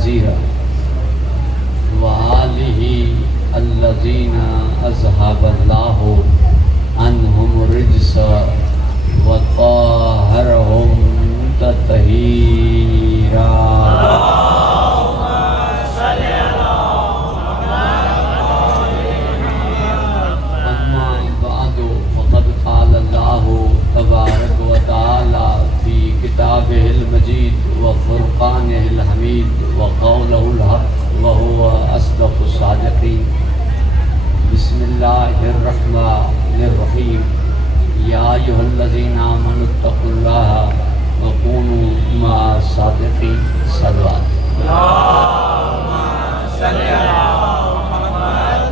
نذیرا وآلہ الذین اذھب اللہ عنہم الرجس وطہرہم تطہیرا۔ اما بعد فقد قال اللہ تبارک وتعالی فی کتابہ المجید وفرقانہ الحمید وقولہ الحق وهو أصدق الصادقين۔ بسم الله الرحمن الرحيم۔ يا أيها الذين آمنوا اتقوا الله وكونوا مع الصادقين۔ صلوات۔ اللهم صل على محمد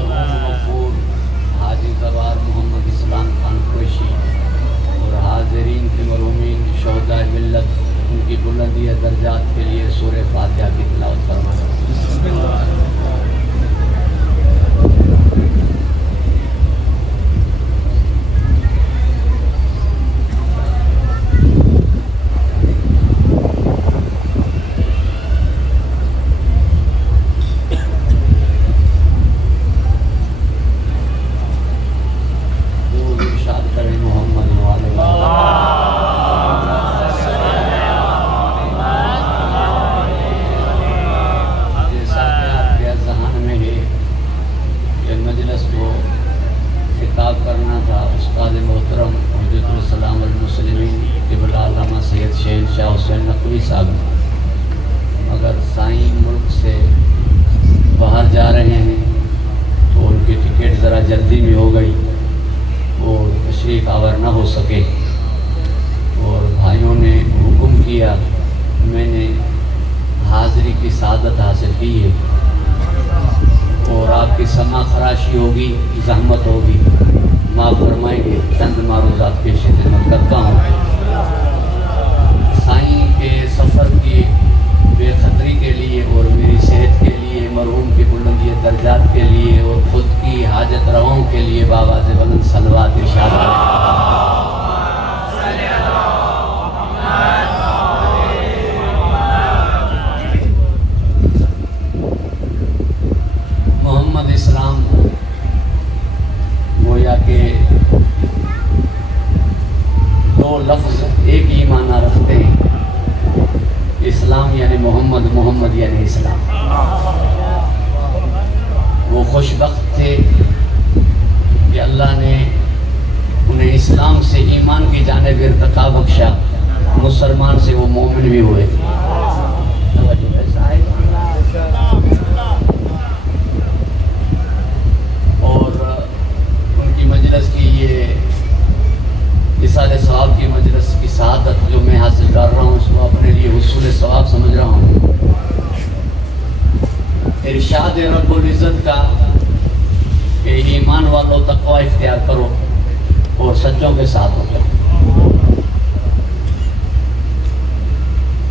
وعلى غفور حاجی سوار محمد اسلام خان قریشی اور حاضرین کے مرحومین شہداء ملت ان کی بلندی درجات کے لیے سورہ فاتحہ کی تلاوت فرمائیں۔ بسم اللہ۔ اگر سائیں ملک سے باہر جا رہے ہیں تو ان کی ٹکٹ ذرا جلدی میں ہو گئی اور تشریف آور نہ ہو سکے، اور بھائیوں نے حکم کیا، میں نے حاضری کی سعادت حاصل کی ہے، اور آپ کی سماع خراشی ہوگی، زحمت ہوگی، معاف فرمائیں گے، چند معروضات پیش خدمت کرتا ہوں۔ سائیں کے سفر کی بے خطری کے لیے اور میری صحت کے لیے، مرحوم کی بلندی درجات کے لیے اور خود کی حاجت رواؤں کے لیے بآواز بلند صلوات ارشاد کریں۔ محمد اسلام گویا کہ دو لفظ ایک ہی معنی رکھتے ہیں، اسلام یعنی محمد، محمد یعنی اسلام۔ وہ خوش بخت تھے کہ اللہ نے انہیں اسلام سے ایمان کی جانب ارتقا بخشا، مسلمان سے وہ مومن بھی ہوئے۔ اور ان کی مجلس کی یہ اصال ثواب کی مجلس کی سعادت جو میں حاصل کر رہا ہوں، اس کو اپنے لیے حصول ثواب سمجھ رہا ہوں۔ ارشاد رب العزت کا کہ ایمان والوں تقوی اختیار کرو اور سچوں کے ساتھ ہو جاؤ،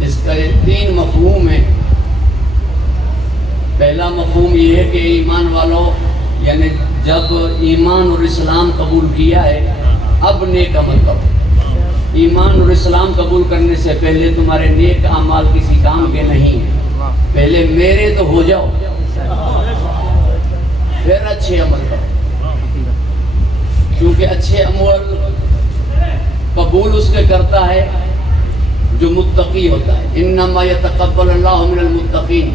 اس کا 3 مفہوم ہے۔ پہلا مفہوم یہ ہے کہ ایمان والوں یعنی جب ایمان اور اسلام قبول کیا ہے اب نیک عمل کرو۔ ایمان اور اسلام قبول کرنے سے پہلے تمہارے نیک اعمال کسی کام کے نہیں ہیں، پہلے میرے تو ہو جاؤ پھر اچھے عمل کرو، کیونکہ اچھے عمل قبول اس کے کرتا ہے جو متقی ہوتا ہے۔ انما یتقبل اللہ من المتقین،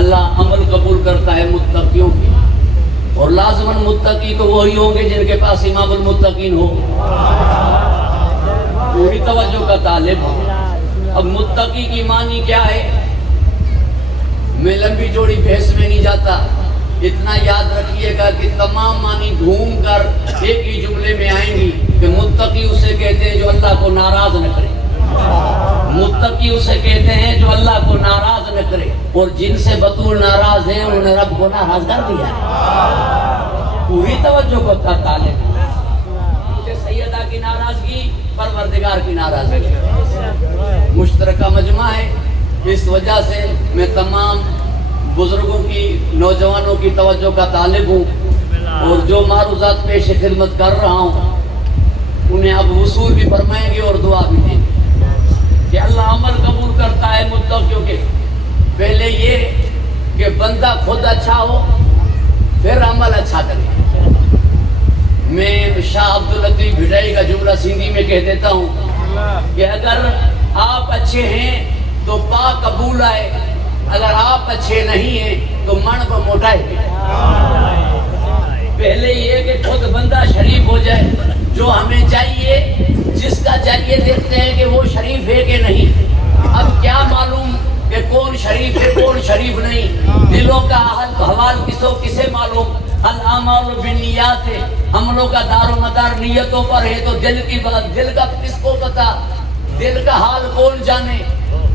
اللہ عمل قبول کرتا ہے متقیوں کی، اور لازماً متقی تو وہی ہوں گے جن کے پاس امام المتقین ہو۔ پوری توجہ کا طالب ہوں۔ اب متقی کی معنی کیا ہے؟ میں لمبی چوڑی بحث میں نہیں جاتا، اتنا یاد رکھیے گا کہ تمام معنی گھوم کر ایک ہی جملے میں آئیں گی کہ متقی اسے کہتے ہیں جو اللہ کو ناراض نہ کرے، متقی اسے کہتے ہیں جو اللہ کو ناراض نہ کرے، اور جن سے بطور ناراض ہیں انہوں نے رب کو ناراض کر دیا۔ پوری توجہ کو طالب، سیدہ کی ناراضگی پروردگار کی ناراضگی مشترکہ مجمع ہے۔ اس وجہ سے میں تمام بزرگوں کی، نوجوانوں کی توجہ کا طالب ہوں، اور جو معروضات پیش خدمت کر رہا ہوں انہیں اب وصول بھی فرمائیں گے اور دعا بھی دیں گے کہ کہ اللہ عمل قبول کرتا ہے متقیوں کے. پہلے یہ کہ بندہ خود اچھا ہو پھر عمل اچھا کرے. میں شاہ عبداللطیف بھٹائی کا جملہ سندھی میں کہہ دیتا ہوں کہ اگر آپ اچھے ہیں تو پا قبول آئے، اگر آپ اچھے نہیں ہیں تو من کو موٹائے. پہلے یہ کہ خود بندہ شریف ہو جائے، جو ہمیں چاہیے جس کا چاہیے دیکھتے ہیں کہ وہ شریف ہے کہ نہیں. اب کیا معلوم کہ کون شریف ہے کون شریف نہیں، دلوں کا حوال کسے معلوم. الاعمال بالنیات ہے، عملوں کا دار و مدار نیتوں پر ہے. تو دل کی بات دل کا کس کو پتا، دل کا حال کون جانے.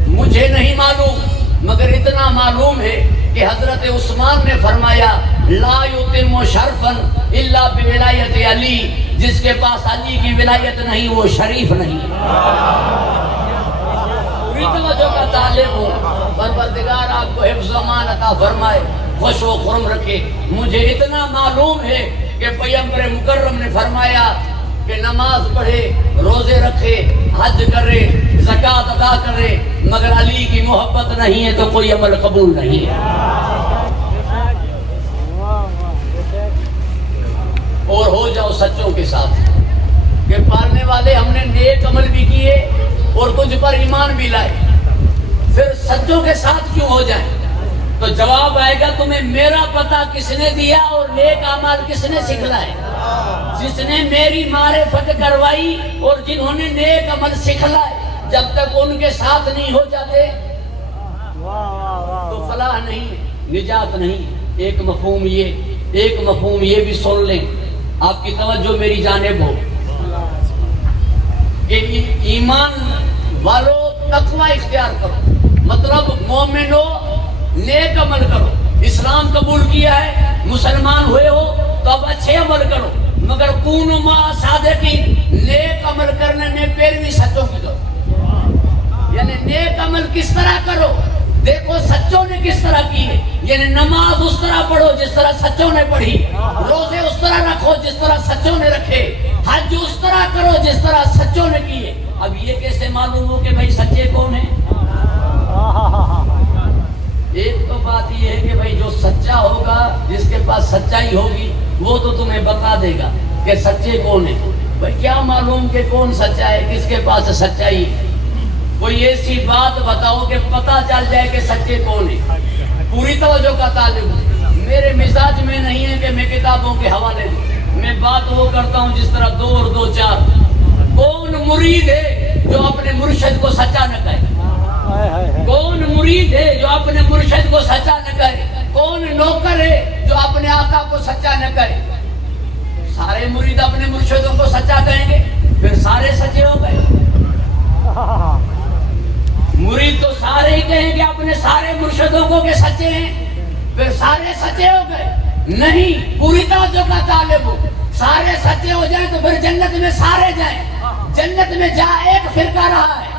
مجھے نہیں معلوم مگر اتنا معلوم ہے کہ حضرت عثمان نے فرمایا لا یتم شرفا الا بولایت علی، جس کے پاس علی کی ولایت نہیں وہ شریف نہیں. پوری توجہ کا طالب ہوں، پروردگار آپ کو حفظ و امان عطا فرمائے، خوش و خرم رکھے. مجھے اتنا معلوم ہے کہ پیغمبر مکرم نے فرمایا کہ نماز پڑھے، روزے رکھے، حج کرے، زکوٰۃ ادا کرے، مگر علی کی محبت نہیں ہے تو کوئی عمل قبول نہیں ہے. اور ہو جاؤ سچوں کے ساتھ کہ پالنے والے ہم نے نیک عمل بھی کیے اور تجھ پر ایمان بھی لائے، پھر سچوں کے ساتھ کیوں ہو جائیں؟ تو جواب آئے گا تمہیں میرا پتہ کس نے دیا اور نیک اعمال کس نے سکھلائے. جس نے میری معرفت کروائی اور جنہوں نے نیک عمل سکھلائے، جب تک ان کے ساتھ نہیں ہو جاتے تو فلاح نہیں، نجات نہیں. ایک مفہوم یہ بھی سن لیں، آپ کی توجہ میری جانب ہو کہ ایمان والو تقوی اختیار کرو، مطلب مومنو نیک عمل کرو. اسلام قبول کیا ہے، مسلمان ہوئے ہو تو اب اچھے عمل کرو، مگر کونوا مع صادقین، نیک عمل کرنے میں پیروی سچوں کی کرو. یعنی نیک عمل کس طرح کرو، دیکھو سچوں نے کس طرح کی ہے. یعنی نماز اس طرح پڑھو جس طرح سچوں نے پڑھی، روزے اس طرح رکھو جس طرح سچوں نے رکھے، حج اس طرح کرو جس طرح سچوں نے کیے. اب یہ کیسے معلوم ہو کہ بھائی سچے کون ہیں؟ ایک تو بات یہ ہے کہ بھائی جو سچا ہوگا، جس کے پاس سچائی ہوگی وہ تو تمہیں بتا دے گا کہ سچے کون ہیں. بھائی کیا معلوم کہ کون سچا ہے، کس کے پاس سچائی. کوئی ایسی بات بتاؤ کہ پتہ چل جائے کہ سچے کون ہیں. پوری توجہ کا طالب. میرے مزاج میں نہیں ہے کہ میں کتابوں کے حوالے دوں، میں بات وہ کرتا ہوں جس طرح 2 اور 2 4. کون مرید ہے جو اپنے مرشد کو سچا نہ کہے؟ کون مرید ہے جو اپنے مرشد کو سچا نہ کہے؟ کون نوکر ہے جو اپنے آقا کو سچا نہ کہے؟ سارے مرید اپنے مرشدوں کو سچا کہیں گے پھر سارے سچے ہو گئے. مرید تو سارے ہی کہیں گے اپنے سارے مرشدوں کو کہ سچے ہیں پھر سارے سچے ہو گئے. نہیں، پوری توجہ کا طالب ہو. سارے سچے ہو جائیں تو پھر جنت میں سارے جائیں. جنت میں جا ایک فرقہ رہا ہے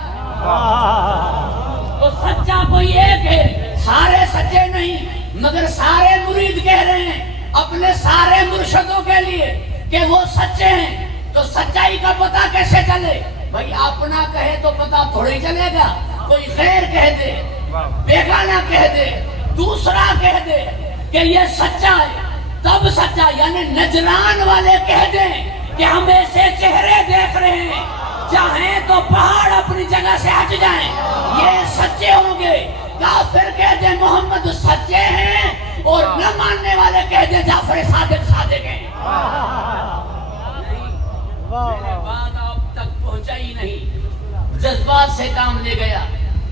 تو سچا کوئی ایک ہے. سارے سچے نہیں مگر سارے مرید کہہ رہے ہیں اپنے سارے مرشدوں کے لیے کہ وہ سچے ہیں. تو سچائی کا پتہ کیسے چلے؟ بھائی اپنا کہے تو پتہ تھوڑی چلے گا. کوئی غیر کہہ دے، بیگانہ کہہ دے، دوسرا کہہ دے کہ یہ سچا ہے تب سچا. یعنی نجران والے کہہ دیں کہ ہم ایسے چہرے دیکھ رہے ہیں، چاہیں تو پہاڑ اپنی جگہ سے ہٹ جائیں، یہ سچے ہوں گے. کافر کہہ دیں محمد سچے ہیں اور نہ ماننے والے کہہ دیں جعفر صادق ہیں. میں نے بات آپ تک پہنچائی نہیں، جذبات سے کام لے گیا.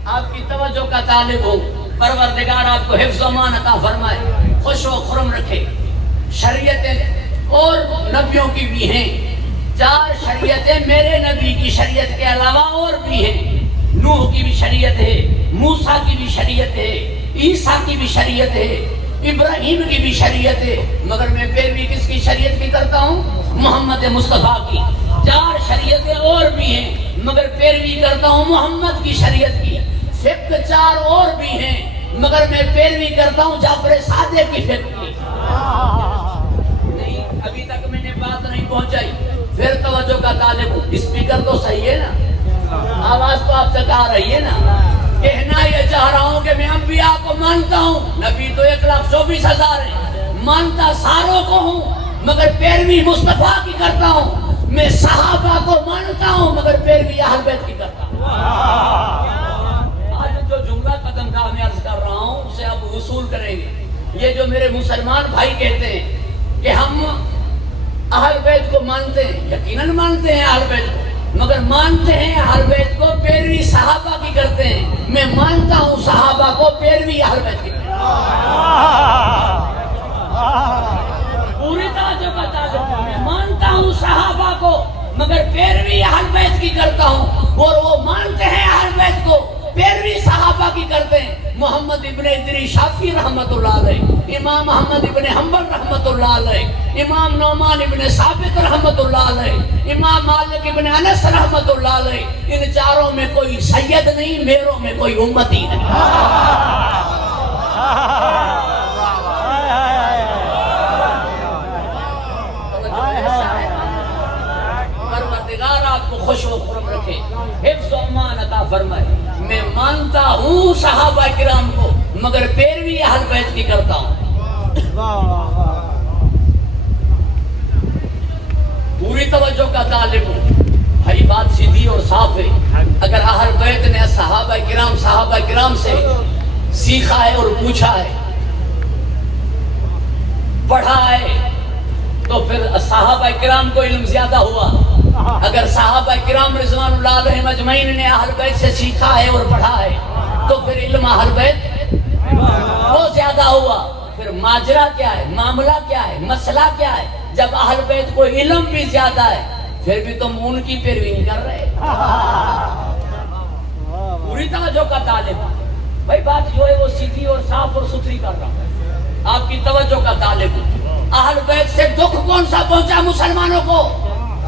آپ کی توجہ کا طالب ہوں، پروردگار آپ کو حفظ و امان عطا فرمائے، خوش و خرم رکھے. شریعتیں اور نبیوں کی بھی ہیں. 4 شریعتیں میرے نبی کی شریعت کے علاوہ اور بھی ہیں. نوح کی بھی شریعت ہے، موسیٰ کی بھی شریعت ہے، عیسیٰ کی بھی شریعت ہے، ابراہیم کی بھی شریعت ہے. مگر میں پیروی کس کی شریعت کی کرتا ہوں؟ محمد مصطفیٰ کی. 4 شریعتیں اور بھی ہیں مگر پیروی کرتا ہوں محمد کی شریعت کی. فقہ 4 اور بھی ہیں مگر میں پیروی کرتا ہوں جعفر صادق کی فقہ کی. نہیں، ابھی تک میں نے بات نہیں پہنچائی. پھر توجہ کا طالب ہوں. اسپیکر تو صحیح ہے نا؟ آواز تو آپ تک آ رہی ہے نا؟ کہنا یہ چاہ رہا ہوں کہ میں انبیاء کو مانتا ہوں، نبی تو 1,24,000 ہیں، مانتا ساروں کو ہوں مگر پیروی مصطفیٰ کی کرتا ہوں، میں صحابہ کو مانتا ہوں مگر پیروی اہل بیت کی کرتا ہوں۔ آج جو جملہ قدم کا میں عرض کر رہا ہوں اسے اب وصول کریں گے۔ یہ جو میرے مسلمان بھائی کہتے ہیں کہ ہم اہل بیت کو مانتے ہیں، یقیناً مانتے ہیں اہل بیت کو، مگر مانتے ہیں اہل بیت کو پیروی صحابہ کی کرتے ہیں، میں مانتا ہوں صحابہ کو پیروی اہل بیت کی کرتے ہیں۔ پوری توجہ کا تعلق ہے، میں مانتا ہوں صحابہ کو مگر پیروی اہل بیت کی کرتا ہوں، اور وہ مانتے ہیں اہل بیت کو پیروی صحابہ کی کرتے ہیں۔ محمد ابن ادریس شافعی رحمت اللہ علیہ، امام احمد ابن حنبل رحمت اللہ علیہ، امام نعمان ابن ثابت رحمت اللہ علیہ، امام مالک ابن انس رحمت اللہ علیہ، ان چاروں میں کوئی سید نہیں، میروں میں کوئی امتی نہیں۔ پروردگار آپ کو خوش و خرم رکھے، حفظ و امان عطا فرمائے۔ میں مانتا ہوں صحابہ کرام کو مگر پیروی اہل بیت کی کرتا ہوں۔ پوری توجہ کا طالب ہوں، بھائی بات سیدھی اور صاف ہے۔ اگر اہل بیت نے صحابہ کرام سے سیکھا ہے اور پوچھا ہے، پڑھا ہے، تو پھر صحابہ کرام کو علم زیادہ ہوا۔ اگر صحابہ کرام رضوان اللہ علیہم اجمعین نے اہل بیت سے سیکھا ہے اور پڑھا ہے تو پھر علم اہل بیت وہ زیادہ ہوا۔ پھر ماجرا کیا ہے، معاملہ کیا ہے، مسئلہ کیا ہے؟ جب اہل بیت کو علم بھی زیادہ ہے پھر بھی تم ان کی پیروی نہیں کر رہے۔ پوری توجہ کا طالب، بھائی بات جو ہے وہ سیدھی اور صاف اور ستھری کر رہا ہوں، آپ کی توجہ کا طالب۔ اہل بیت سے دکھ کون سا پہنچا مسلمانوں کو؟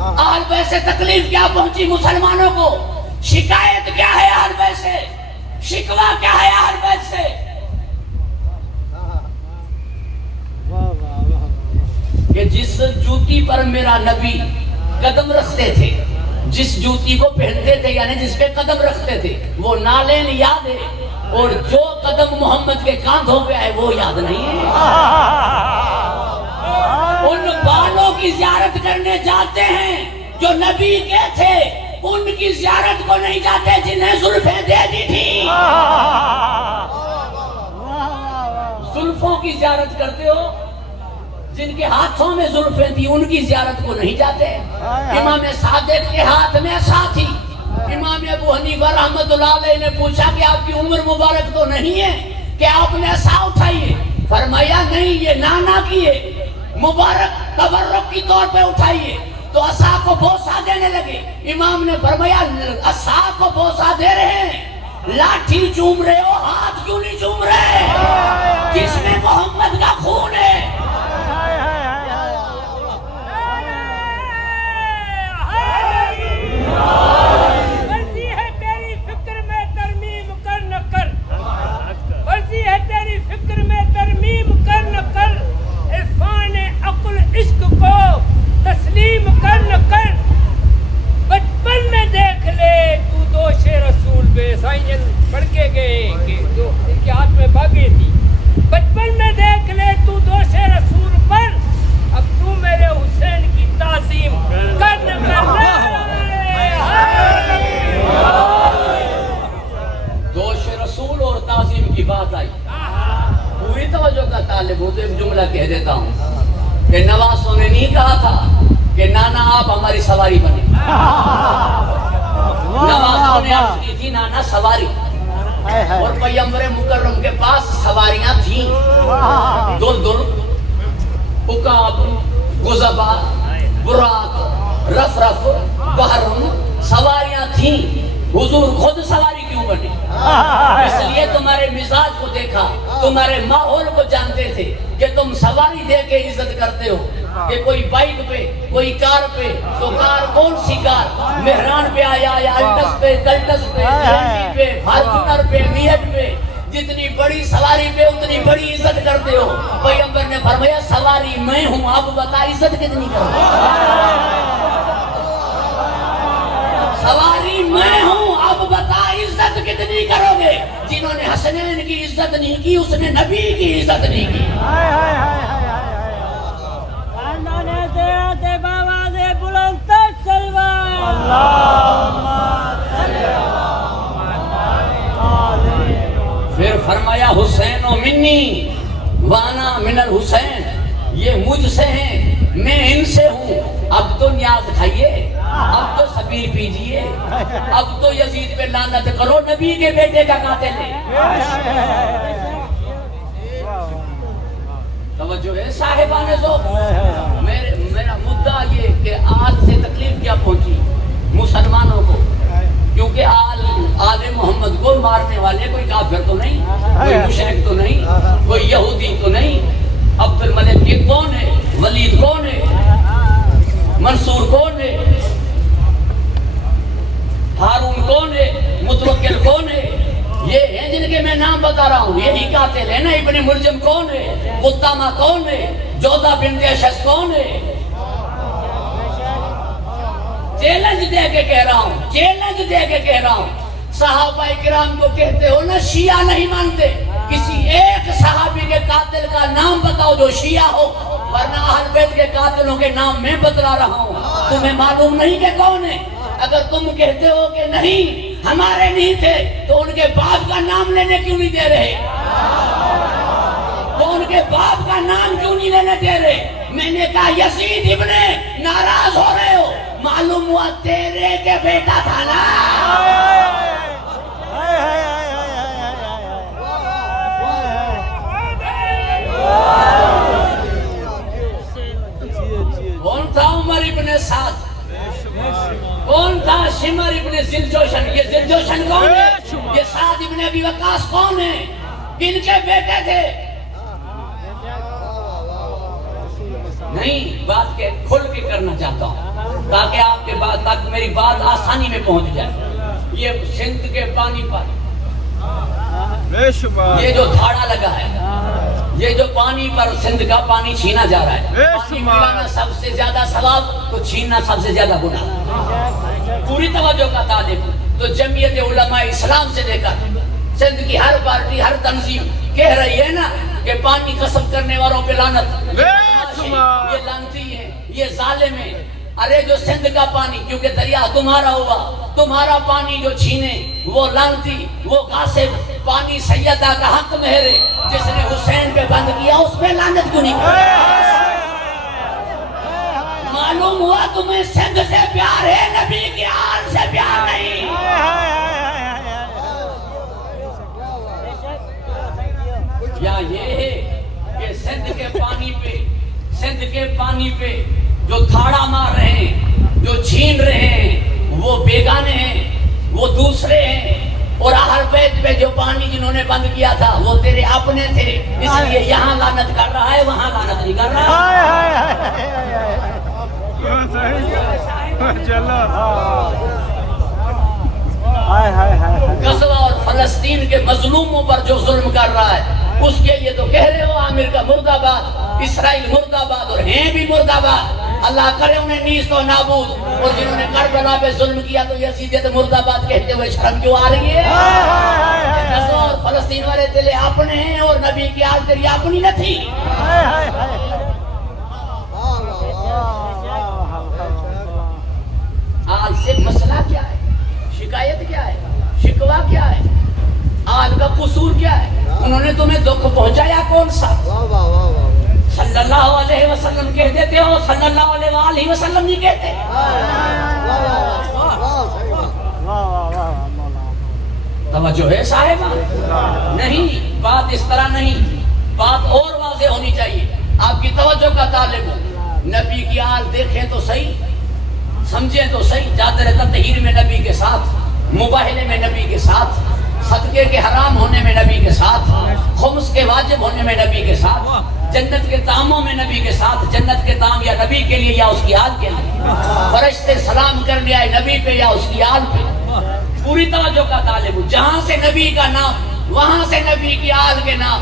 اہل بیت سے تکلیف کیا پہنچی مسلمانوں کو؟ شکایت کیا ہے اہل بیت سے؟ شکوہ کیا ہے اہل بیت سے؟ کہ جس جوتی پر میرا نبی قدم رکھتے تھے، جس جوتی کو پہنتے تھے یعنی جس پہ قدم رکھتے تھے وہ نالین یاد ہے، اور جو قدم محمد کے کاندھوں پہ آئے وہ یاد نہیں ہے۔ ان بالوں کی زیارت کرنے جاتے ہیں جو نبی کے تھے، ان کی زیارت کو نہیں جاتے جنہیں زلفیں دے دی تھی۔ زلفوں کی زیارت کرتے ہو، جن کے ہاتھوں میں زلفیں تھی ان کی زیارت کو نہیں جاتے۔ امام صادق کے ہاتھ میں عصا تھی، امام ابو حنیفہ رحمت اللہ علیہ نے پوچھا کہ آپ کی عمر مبارک تو نہیں ہے کہ آپ نے عصا اٹھائی ہے؟ فرمایا نہیں، یہ نانا کی ہے، مبارک تبرک کی طور پہ اٹھائیے۔ تو عصا کو بوسہ دینے لگے، امام نے فرمایا عصا کو بوسہ دے رہے ہیں، لاٹھی چوم رہے ہو، ہاتھ کیوں نہیں چوم رہے جس میں محمد کا خون ہے؟ مرضی ہے تیری فکر میں ترمیم کر نہ کر، مرضی ہے تیری فکر میں ترمیم کر نہ کر، عرفان عقل عشق کو تسلیم کر نہ کر۔ بچپن میں دیکھ لے تو دوش رسول بے سائیں پڑھ کے گئے کہ جو ان کے ہاتھ میں باغیں تھی، بچپن میں دیکھ لے تو دوش رسول پر، اب تو میرے حسین کی تعظیم کر نہ کر۔ دوش رسول اور تعظیم کی بات آئی، پوری توجہ کا طالب ہوں تو ایک جملہ کہہ دیتا ہوں کہ نواسوں نے نہیں کہا تھا کہ نانا آپ ہماری سواری بنے، نواسوں نے عرض کی تھی نانا سواری، اور پیغمبر مکرم کے پاس سواریاں تھیں، دلدل، عقاب، غضبہ، براق، رفرف، بحرم، سواریاں تھیں۔ حضور خود سواری کیوں بنے؟ اس لیے تمہارے مزاج کو دیکھا، تمہارے ماحول کو جانتے تھے کہ تم سواری دے کے عزت کرتے ہو، کہ کوئی بائک پہ، کوئی کار پہ، تو کار کون سی کار؟ مہران پہ آیا یا الٹس پہ، کلٹس پہ، جنڈی پہ، فارچونر پہ، میٹ پہ، جتنی بڑی سواری پہ اتنی بڑی عزت کرتے ہو۔ پیغمبر نے فرمایا سواری میں ہوں، اب بتا عزت کتنی کرو؟ سواری میں ہوں، اب نہیں کرو گے. جنہوں نے حسنین کی عزت نہیں کی اس نے نبی کی عزت نہیں کی. پھر فرمایا حسین و منی وانا من الحسین, یہ مجھ سے ہیں میں ان سے ہوں. اب تو نیاز کھائیے, اب تو سبیر پیجئے, اب تو یزید پہ لعنت کرو, نبی کے بیٹے کا قاتل ہے. توجہ ہے صاحبان ذوق. میرا مدعا یہ کہ آج سے تکلیف کیا پہنچی مسلمانوں کو, کیونکہ آل محمد کو مارنے والے کوئی کافر تو نہیں, کوئی مشرک تو نہیں, کوئی یہودی تو نہیں. عبد الملک یہ کون ہے, ولید کون ہے, منصور کون ہے, ہارون کون ہے, متوکل کون ہے, یہ ہیں جن کے میں نام بتا رہا ہوں, یہی قاتل ہے نا. ابن ملجم کون ہے, قطامہ کون ہے, جودہ بنت اشعث کون ہے. چیلنج دے کے کہہ رہا ہوں, چیلنج دے کے کہہ رہا ہوں. صحابہ اکرام کو کہتے ہو نا شیعہ نہیں مانتے, کسی ایک صحابی کے قاتل کا نام بتاؤ جو شیعہ ہو, ورنہ اہل بیت کے قاتلوں کے نام میں بتلا رہا ہوں. تمہیں معلوم نہیں کہ کون ہے. اگر تم کہتے ہو کہ نہیں ہمارے نہیں تھے تو ان کے باپ کا نام لینے کیوں نہیں دے رہے, تو ان کے باپ کا نام کیوں نہیں لینے دے رہے. میں نے کہا یزید ابن ناراض ہو رہے ہو, معلوم ہوا تیرے کے بیٹا تھا نا. کون تھا عمر ابن سعد, کون تھا شمر ابن ذلجوشن. یہ ذلجوشن کون ہے, یہ سعد ابن ابی وقاص کون ہے, کن کے بیٹے تھے. نہیں, بات کے کھل کے کرنا چاہتا ہوں تاکہ آپ کے بعد تک میری بات آسانی میں پہنچ جائے. یہ سندھ کے پانی پر یہ جو دھاڑا لگا ہے, یہ جو پانی پر سندھ کا پانی چھینا جا رہا ہے, پانی پلانا سب سے زیادہ ثواب تو چھیننا سب سے زیادہ گناہ. پوری توجہ کا طالب تو جمعیت علماء اسلام سے لے کر سندھ کی ہر پارٹی ہر تنظیم کہہ رہی ہے نا کہ پانی قسم کرنے والوں پہ لعنت, یہ لعنتی ہے, یہ ظالم ہے. ارے جو سندھ کا پانی, کیونکہ دریا تمہارا ہوا, تمہارا پانی جو چھینے وہ لعنتی, وہ غاصب. پانی سیدہ کا حق مہر ہے, جس نے حسین پہ بند کیا اس پہ لعنت کیوں نہیں کی. معلوم ہوا تمہیں سندھ سے پیار ہے, نبی کی آل سے پیار نہیں. یا یہ ہے کہ سندھ کے پانی پہ جو تھاڑا مار رہے ہیں, جو چھین رہے ہیں, وہ بیگانے ہیں, وہ دوسرے ہیں. اور اہل بیت پہ جو پانی جنہوں نے بند کیا تھا وہ تیرے اپنے تھے, اس لیے یہاں لعنت کر رہا ہے, وہاں لعنت نہیں کر رہا. غزہ اور فلسطین کے مظلوموں پر جو ظلم کر رہا ہے اس کے لیے تو کہہ رہے ہو عامر کا مرد آباد, اسرائیل مرد آباد, اور ہیں بھی مرد آباد. اللہ کرے انہیں نیست و نابود. اور جنہوں نے کربلا پہ ظلم کیا تو یزیدیت مرد آباد کہتے ہوئے شرم کیوں آ رہی ہے. غزہ اور فلسطین والے تیرے اپنے ہیں اور نبی کی آل تیری اپنی نہ تھی. آل سے مسئلہ کیا ہے, شکایت کیا ہے, شکوہ کیا ہے, آل کا قصور کیا ہے. انہوں نے تمہیں دکھ پہنچایا کون سا. صلی اللہ علیہ وسلم کہہ دیتے ہو, صلی اللہ علیہ وسلم نہیں کہتے. توجہ ہے صاحبہ, نہیں بات اس طرح نہیں, بات اور واضح ہونی چاہیے. آپ کی توجہ کا طالب ہوں. نبی کی آل دیکھیں تو صحیح, سمجھیں تو صحیح. چادر تطہیر میں نبی کے ساتھ, مباہلے میں نبی کے ساتھ, صدقے کے حرام ہونے میں نبی کے ساتھ, خمس کے واجب ہونے میں نبی کے ساتھ, جنت کے طعاموں میں نبی کے ساتھ. جنت کے طعام یا نبی کے لیے یا اس کی آل کے لیے. فرشتے سلام کرنے آئے نبی پہ یا اس کی آل پہ. پوری توجہ کا طالب ہوں. جہاں سے نبی کا نام وہاں سے نبی کی آل کے نام.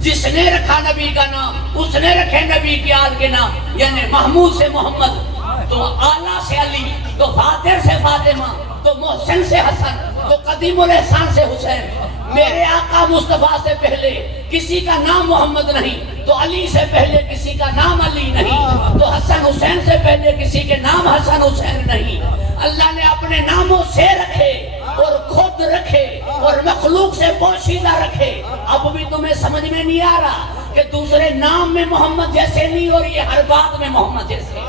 جس نے رکھا نبی کا نام اس نے رکھے نبی کی آل کے نام. یعنی محمود سے محمد, تو اعلیٰ سے علی، تو فاتر سے فاطمہ، تو محسن سے حسن، تو قدیم الاحسان سے حسین۔ میرے آقا مصطفیٰ سے پہلے کسی کا نام محمد نہیں، تو علی سے پہلے کسی کا نام علی نہیں، تو حسن حسین سے پہلے کسی کے نام حسن حسین نہیں۔ اللہ نے اپنے ناموں سے رکھے اور خود رکھے اور مخلوق سے پوشیدہ رکھے۔ اب بھی تمہیں سمجھ میں نہیں آ رہا کہ دوسرے نام میں محمد جیسے نہیں اور یہ ہر بات میں محمد جیسے؟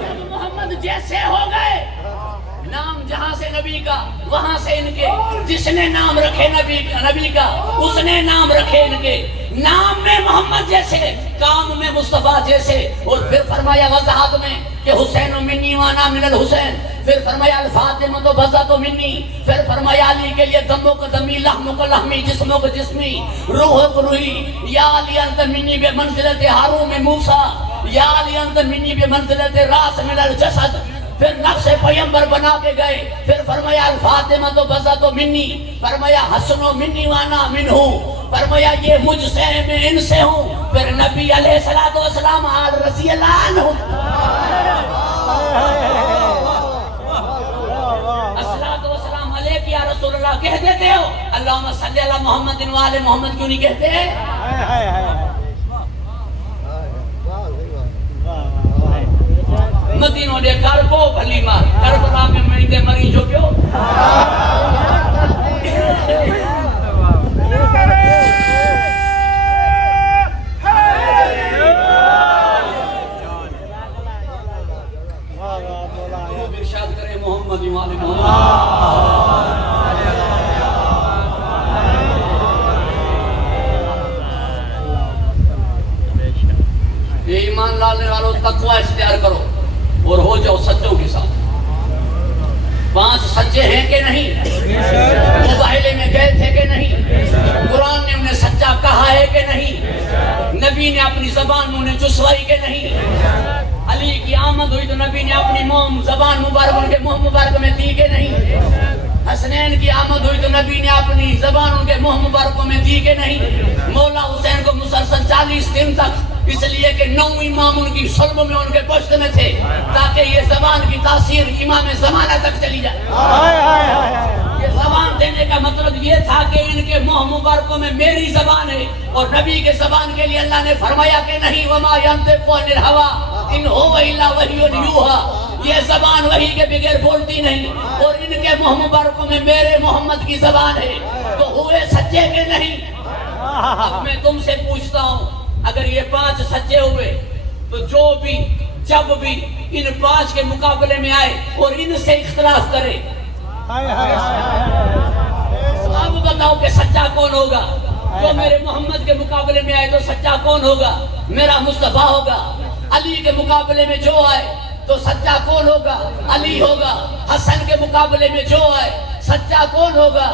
جب محمد جیسے ہو گئے، نام جہاں سے نبی کا وہاں سے ان کے، جس نے نام رکھے نبی کا اس نے نام رکھے ان کے، نام میں محمد جیسے، کام میں مصطفیٰ جیسے۔ اور پھر فرمایا وضاحت میں کہ حسین منی وانا من الحسین، پھر فرمایا الفاطمہ بزۃ منی، پھر فرمایا علی کے لیے دمو کا دمی، لحمو کا لحمی، جسمو کا جسمی، روح کا روحی، یا علی انت منی بمنزلت ہارون من موسیٰ، یا علی انت منی بمنزلت راس من الجسد۔ پھر نفس پیمبر بنا کے گئے، پھر فرمایا الفاطمہ تو بزۃ منی، فرمایا حسن منی وانا منہ، فرمایا یہ مجھ سے میں ان سے ہوں، پھر نبی علیہ السلام آل رضی اللہ عنہ، السلام علیک یا رسول اللہ کہہ دیتے ہو، اللہم صلی علی محمد و آل محمد کیوں نہیں کہتے؟ مدینوں نے کربو بھلی مار، کربلا میں مریدے مری جو کیوں؟ ارشاد کرے محمد و آل محمد۔ یہ ایمان لانے والوں تقوی اختیار کرو اور ہو جاؤ سچوں کے ساتھ۔ 5 سچے ہیں کہ نہیں؟ مباہلے میں گئے تھے کہ نہیں؟ قرآن نے انہیں سچا کہا ہے کہ نہیں؟ نبی نے اپنی زبان میں انہیں چسوائی کہ نہیں؟ علی کی آمد ہوئی تو نبی نے اپنی زبان مبارک ان کے منہ مبارک میں دی کہ نہیں؟ حسنین کی آمد ہوئی تو نبی نے اپنی زبان ان کے منہ مبارکوں میں دی کہ نہیں؟ مولا حسین کو مسلسل 40 دن تک، اس لیے کہ 9 امام ان کی صلب میں ان کے پشت میں تھے، تاکہ یہ زبان کی تاثیر امام زمانہ تک چلی جائے۔ یہ زبان دینے کا مطلب یہ تھا کہ ان کے منہ مبارکوں میں میری زبان ہے، اور نبی کے زبان کے لیے اللہ نے فرمایا کہ نہیں وما ينطق عن الهوى ان هو الا وحی یوحی، یہ زبان وحی کے بغیر بولتی نہیں، اور ان کے منہ مبارکوں میں میرے محمد کی زبان ہے۔ تو ہوئے سچے کہ نہیں؟ اب میں تم سے پوچھتا ہوں، اگر یہ 5 سچے ہوئے تو جو بھی جب بھی ان 5 کے مقابلے میں آئے اور ان سے اختلاف کرے، اب بتاؤ کہ سچا کون ہوگا؟ جو میرے محمد کے مقابلے میں آئے تو سچا کون ہوگا؟ میرا مصطفیٰ ہوگا۔ علی کے مقابلے میں جو آئے تو سچا کون ہوگا؟ علی ہوگا۔ حسن کے مقابلے میں جو آئے سچا کون ہوگا؟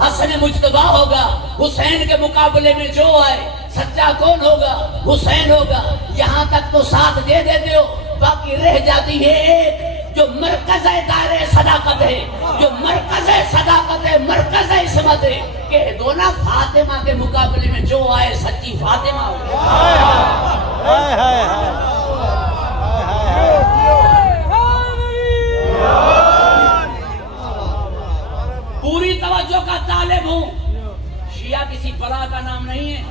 حسن مجتبیٰ ہوگا۔ حسین کے مقابلے میں جو آئے سچا کون ہوگا؟ حسین ہوگا۔ یہاں تک تو ساتھ دے دیتے ہو، باقی رہ جاتی ہے ایک جو مرکز دائرہ صداقت ہے، جو مرکز صداقت ہے، مرکز عصمت ہے، کہ دونوں فاطمہ کے مقابلے میں جو آئے سچی فاطمہ ہوگا۔ پوری توجہ کا طالب ہوں، شیعہ کسی بلا کا نام نہیں ہے،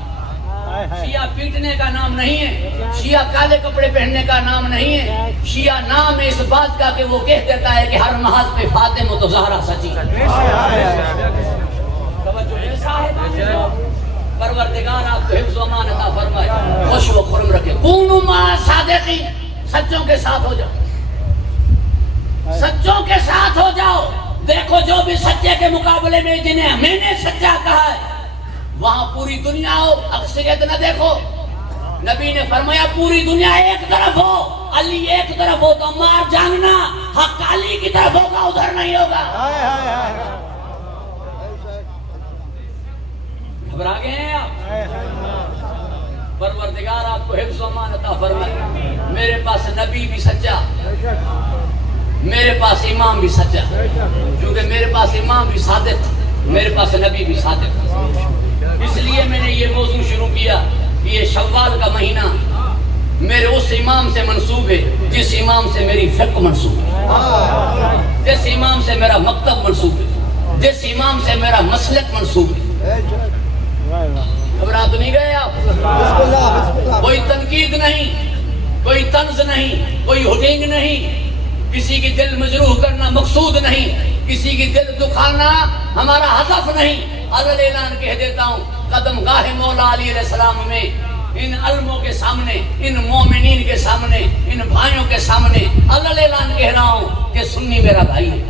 شیعہ پیٹنے کا نام نہیں ہے، شیعہ کالے کپڑے پہننے کا نام نہیں ہے، شیعہ نام ہے اس بات کا کہ وہ کہہ دیتا ہے کہ ہر محاذ پہ فاطمہ تو زہرا سچی۔ پروردگار آپ کو حفظ و امان عطا فرمائے، خوش و خرم رکھے۔ کونوا مع صادقین، سچوں کے ساتھ ہو جاؤ، سچوں کے ساتھ ہو جاؤ۔ دیکھو جو بھی سچے کے مقابلے میں جنہیں میں نے سچا کہا ہے وہاں پوری دنیا ہو، اکثریت نہ دیکھو۔ نبی نے فرمایا پوری دنیا ایک طرف ہو، علی ایک طرف ہو تو مار جاننا حق علی کی طرف ہوگا، ادھر نہیں ہوگا۔ گھبرا گئے ہیں آپ؟ پروردگار آپ کو حفظ و امان عطا فرمائے۔ میرے پاس نبی بھی سچا، میرے پاس امام بھی سچا، کیونکہ میرے پاس امام بھی صادق، میرے پاس نبی بھی صادق۔ اس لیے میں نے یہ موضوع شروع کیا یہ شوال کا مہینہ میرے اس امام سے منسوب ہے جس امام سے میری فقہ منسوب ہے، جس امام سے میرا مکتب منسوب ہے، جس امام سے میرا مسلک منسوب ہے۔ گھبرا تو نہیں گئے آپ؟ کوئی تنقید نہیں، کوئی طنز نہیں، کوئی ہڈنگ نہیں، کسی کی دل مجروح کرنا مقصود نہیں، کسی کی دل دکھانا ہمارا ہدف نہیں۔ عدل اعلان کہہ دیتا ہوں، قدم گاہ مولا علی علیہ السلام میں ان علموں کے سامنے، ان مومنین کے سامنے، ان بھائیوں کے سامنے عدل اعلان کہہ رہا ہوں کہ سنی میرا بھائی ہے۔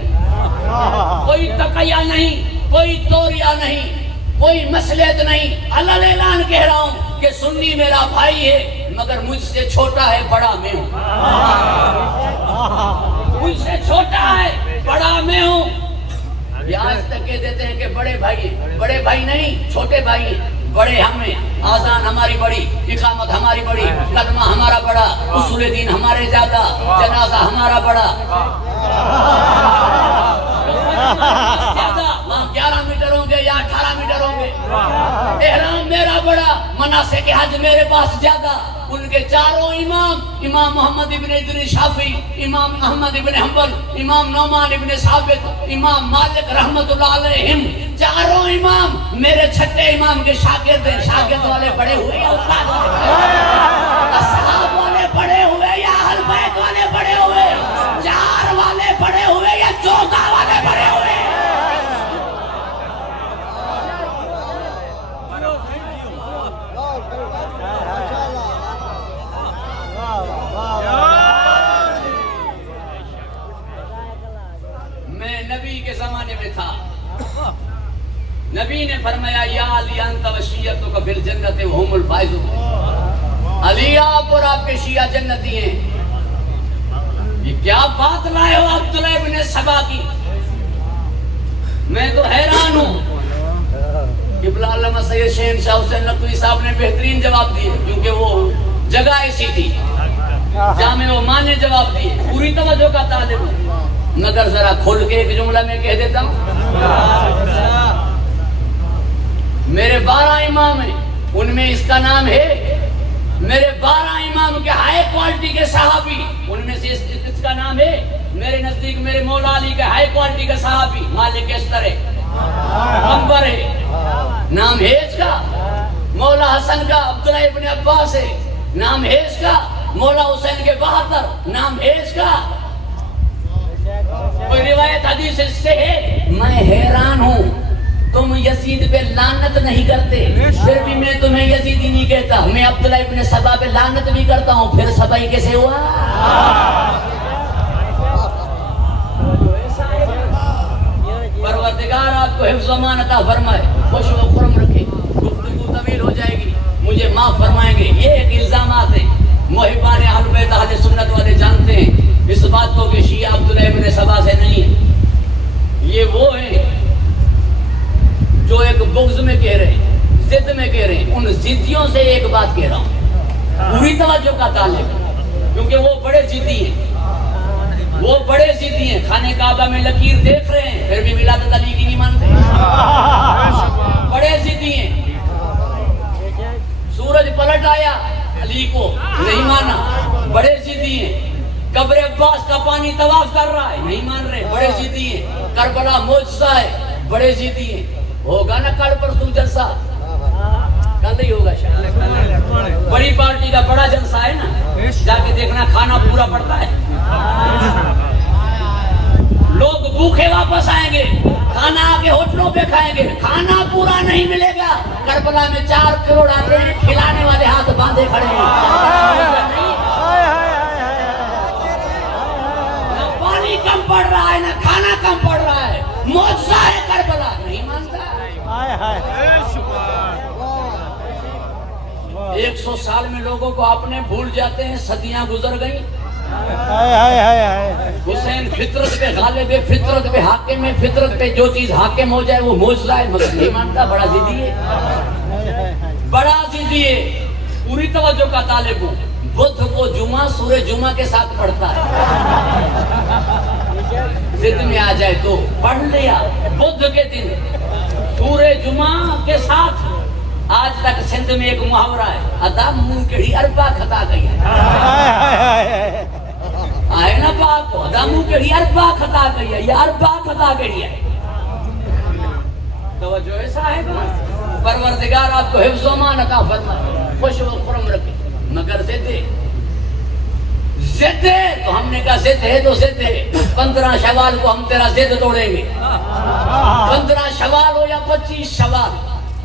کوئی تقیہ نہیں، کوئی توریا نہیں، کوئی مسلط نہیں، عدل اعلان کہہ رہا ہوں کہ سنی میرا بھائی ہے، مگر مجھ سے چھوٹا ہے، بڑا میں ہوں۔ مجھ سے چھوٹا ہے، بڑا میں ہوں۔ یہ آج تک کہہ دیتے ہیں کہ بڑے بھائی ہیں، بڑے بھائی نہیں، چھوٹے بھائی ہیں۔ بڑے ہم ہیں، آذان ہماری بڑی، اقامت ہماری بڑی، کلمہ ہمارا بڑا، اصول دین ہمارے زیادہ، جنازہ ہمارا بڑا۔ وہاں 11 میٹر ہوں گے یا 18 میٹر ہوں گے، احرام میرا بڑا، مناسک حج میرے پاس زیادہ۔ ان کے چاروں امام، امام محمد ابن ادریس شافعی، امام احمد ابن حنبل، امام نعمان ابن ثابت، امام مالک رحمت اللہ علیہم، چاروں امام میرے چھٹے امام کے شاگرد ہیں۔ شاگرد والے پڑھے ہوئے یا استاد والے پڑھے ہوئے؟ اصحاب والے پڑھے ہوئے یا اہل بیت والے پڑھے ہوئے؟ چار والے پڑھے ہوئے یا چوکا والے پڑھے ہوئے؟ میں نبی کے زمانے میں تھا، نبی نے فرمایا یا علی انت و شیعتک فی الجنت وهم الفائزون، علی آپ اور آپ کے شیعہ جنتی ہیں۔ یہ کیا بات لائے ہو عبداللہ ابن سبا کی؟ میں تو حیران ہوں۔ قبلہ علامہ سید شہنشاہ حسین نقوی صاحب نے بہترین جواب دیے، کیونکہ وہ جگہ ایسی تھی، جامع و معنی جواب دیے، پوری توجہ کا طالب ہوں، مگر ذرا کھول کے ایک جملہ میں کہہ دیتا ہوں۔ میرے 12 امام ہیں، ان میں اس کا نام ہے۔ میرے 12 امام کے ہائی کوالٹی کے صحابی، ان میں سے اس کا نام ہے۔ میرے نزدیک میرے مولا علی کا ہائی کوالٹی کا صحابی مالک اشتر ہے، نمبر ہے، نام ہے اس کا۔ مولا حسن کا عبداللہ ابن عباس ہے، نام ہے اس کا۔ مولا حسین کے بہادر، نام ہے اس کا۔ کوئی روایت حدیث اس سے ہے۔ میں حیران ہوں، تم یزید پہ لعنت نہیں کرتے، پھر بھی میں تمہیں یزیدی نہیں کہتا۔ میں عبداللہ ابن سبا پہ لعنت بھی کرتا ہوں، پھر سبائی کیسے ہوا؟ پروردگار آپ کو حفظ و امان عطا فرمائے، خوش و خرم رکھے۔ گفتگو طویل ہو جائے گی، مجھے معاف فرمائیں گے۔ یہ ایک الزامات ہیں، محبان اہل بیت اہل سنت والے جانتے ہیں اس بات کو کہ شیعہ عبداللہ ابن سبا سے نہیں ہے۔ یہ وہ ہیں جو ایک بغض میں کہہ رہے ہیں، ضد میں کہہ رہے ہیں۔ ان ضدیوں سے ایک بات کہہ رہا ہوں، پوری توجہ کا طالب، کیونکہ وہ بڑے ضدی ہیں، وہ بڑے ضدی ہیں۔ خانہ کعبہ میں لکیر دیکھ رہے ہیں، پھر بھی ولادت علی کی نہیں مانتے، بڑے ضدی ہیں۔ سورج پلٹ آیا، علی کو نہیں مانا، بڑے ضدی ہیں۔ قبر عباس کا پانی طواف کر رہا ہے، نہیں مان رہے، بڑے ضدی ہیں۔ کربلا معجزہ ہے، بڑے ضدی ہیں۔ ہوگا نا کل پرسوں جلسہ، کل ہی ہوگا شاید، بڑی پارٹی کا بڑا جلسہ ہے نا، جا کے دیکھنا، کھانا پورا پڑتا ہے، لوگ بھوکے واپس آئیں گے، کھانا آگے ہوٹلوں پہ کھائیں گے، کھانا پورا نہیں ملے گا۔ کربلا میں 4 کروڑ آتے ہیں، کھلانے والے ہاتھ باندھے کھڑے ہیں۔ نہ پانی کم پڑ رہا ہے، نہ کھانا کم پڑ رہا ہے، معجزہ ہے کربلا، نہیں مانتا۔ 100 سال میں لوگوں کو اپنے بھول جاتے ہیں، صدیاں گزر گئیں۔ حسین فطرت پہ غالب ہے، فطرت پہ حاکم ہے، فطرت پہ جو چیز حاکم ہو جائے وہ معجزہ ہے، مگر نہیں مانتا، بڑا ضدی ہے، بڑا ضدی ہے۔ پوری توجہ کا طالب ہوں۔ بدھ کو جمعہ سورہ جمعہ کے ساتھ پڑھتا ہے، ضد میں آ جائے تو پڑھ لیا۔ بدھ کے دن سورہ جمعہ کے ساتھ آج تک سندھ میں ایک محاورہ ہے، ادا منہ کیڑی اربا کھتا گئی ہے، آئے نا پاک ادا منہ کیڑی اربا کھتا گئی ہے، یہ اربا کھتا گئی ہے۔ توجہ ہے صاحب، پروردگار آپ کو حفظ و امان عطا فرمائے، خوش و خرم رکھے، مگر ضد تو ہم نے کہا ضد ہے تو ضد ہے، 15 شوال کو ہم تیرا ضد توڑیں گے، 15 شوال ہو یا 25 شوال،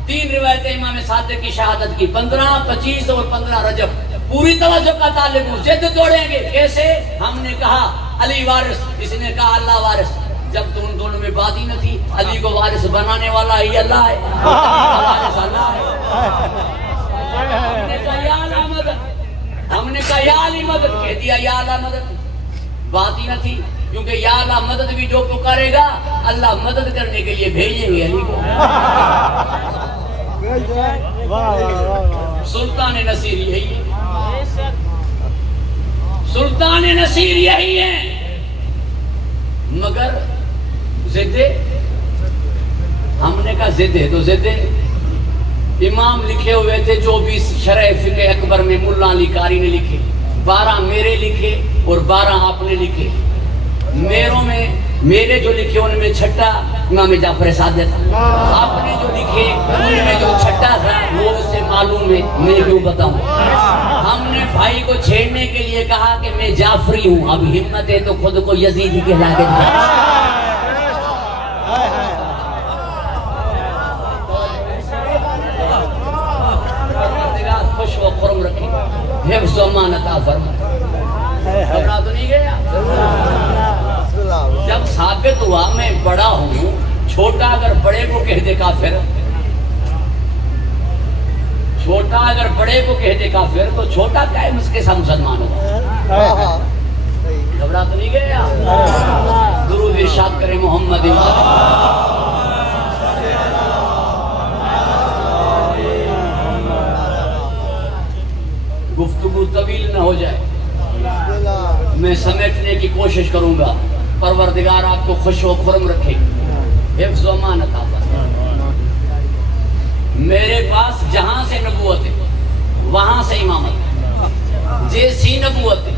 3 روایتیں امام صادق کی شہادت کی، 15، 25 اور 15 رجب، پوری توجہ کا طالب ہوں، ضد توڑیں گے۔ کیسے؟ ہم نے کہا علی وارث، اس نے کہا اللہ وارث، جب تو ان دونوں میں بات ہی نہ تھی، علی کو وارث بنانے والا ہی اللہ ہے، وارث اللہ ہے۔ ہم نے کہا یا اللہ مدد، ہم نے کہا یا علی مدد، کہہ دیا یا اللہ مدد، بات ہی نہ تھی، کیونکہ یا اللہ مدد بھی جو پکارے گا اللہ مدد کرنے کے لیے بھیجیں گے علی کو۔ سلطان نصیر یہی ہے، سلطان نصیر یہی ہے، مگر ضد، ہم نے کہا ضد ہے تو ضد ہے۔ امام لکھے ہوئے تھے 24 شرح فقہ اکبر میں ملا علی قاری نے لکھے، 12 میرے لکھے اور 12 آپ نے لکھے۔ میروں میں میرے جو لکھے ان میں چھٹا امام جعفر صادق، آپ نے جو لکھے ان میں جو چھٹا تھا وہ اس سے معلوم ہے، میں کیوں بتاؤں۔ ہم نے بھائی کو چھیڑنے کے لیے کہا کہ میں جعفری ہوں، اب ہمت ہے تو خود کو یزیدی کہلا کے دیا۔ خوش و خرم رکھیں، حفظ و امان عطا فرمائے۔ گھبرا تو نہیں گیا؟ جب ثابت ہوا میں بڑا ہوں، چھوٹا اگر بڑے کو کہہ دے کافر، چھوٹا اگر بڑے کو کہہ دے کافر تو چھوٹا کیا ہے اس کے ساتھ مسلمان ہوگا؟ گھبرا تو نہیں گیا؟ درود ارشاد کرے محمد۔ گفتگو طویل نہ ہو جائے، میں سمیٹنے کی کوشش کروں گا۔ پروردگار آپ کو خوش و خرم رکھے، حفظ و امان عطا فرمائے۔ میرے پاس جہاں سے نبوت ہے وہاں سے امامت ہے، جیسی نبوت ہے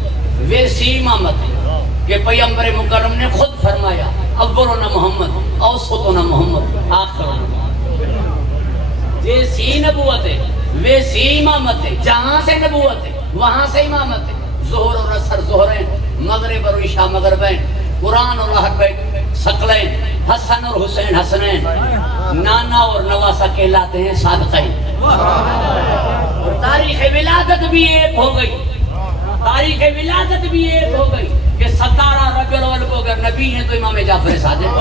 ویسی امامت ہے کہ پیغمبر مکرم نے خود فرمایا اولنا محمد، اوسطنا محمد، آخرنا محمد۔ جیسی نبوت ہے ویسی امامت ہے، جہاں سے نبوت ہے وہاں سے امامت ہے۔ ظہر اور عصر ظہرین، مغرب اور عشاء مغربین، قرآن اور حربین ثقلین، حسن اور حسین حسنین، نانا اور نواسا کہلاتے ہیں صادقین۔ اور تاریخ ولادت بھی ایک ہو گئی، تاریخ ولادت بھی ایک ہو گئی کہ 17 ربیع الاول کو اگر نبی ہیں تو امام جعفر صادق۔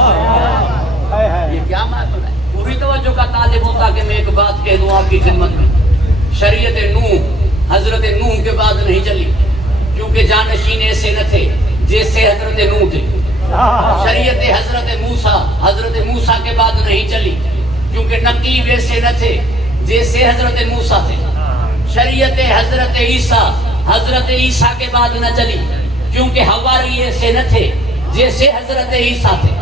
یہ کیا معاملہ ہے؟ پوری توجہ کا طالب ہوتا کہ میں ایک بات کہہ دوں آپ کی خدمت میں، شریعت نوح حضرت نوح کے بعد نہیں چلی، کیونکہ جانشین ایسے نہ تھے جیسے حضرت نوح تھے۔ شریعت حضرت موسیٰ کے بعد نہیں چلی، کیونکہ نقی ویسے نہ تھے جیسے حضرت موسیٰ تھے۔ شریعت حضرت عیسیٰ کے بعد نہ چلی، کیونکہ حواری ایسے نہ تھے جیسے حضرت عیسیٰ تھے۔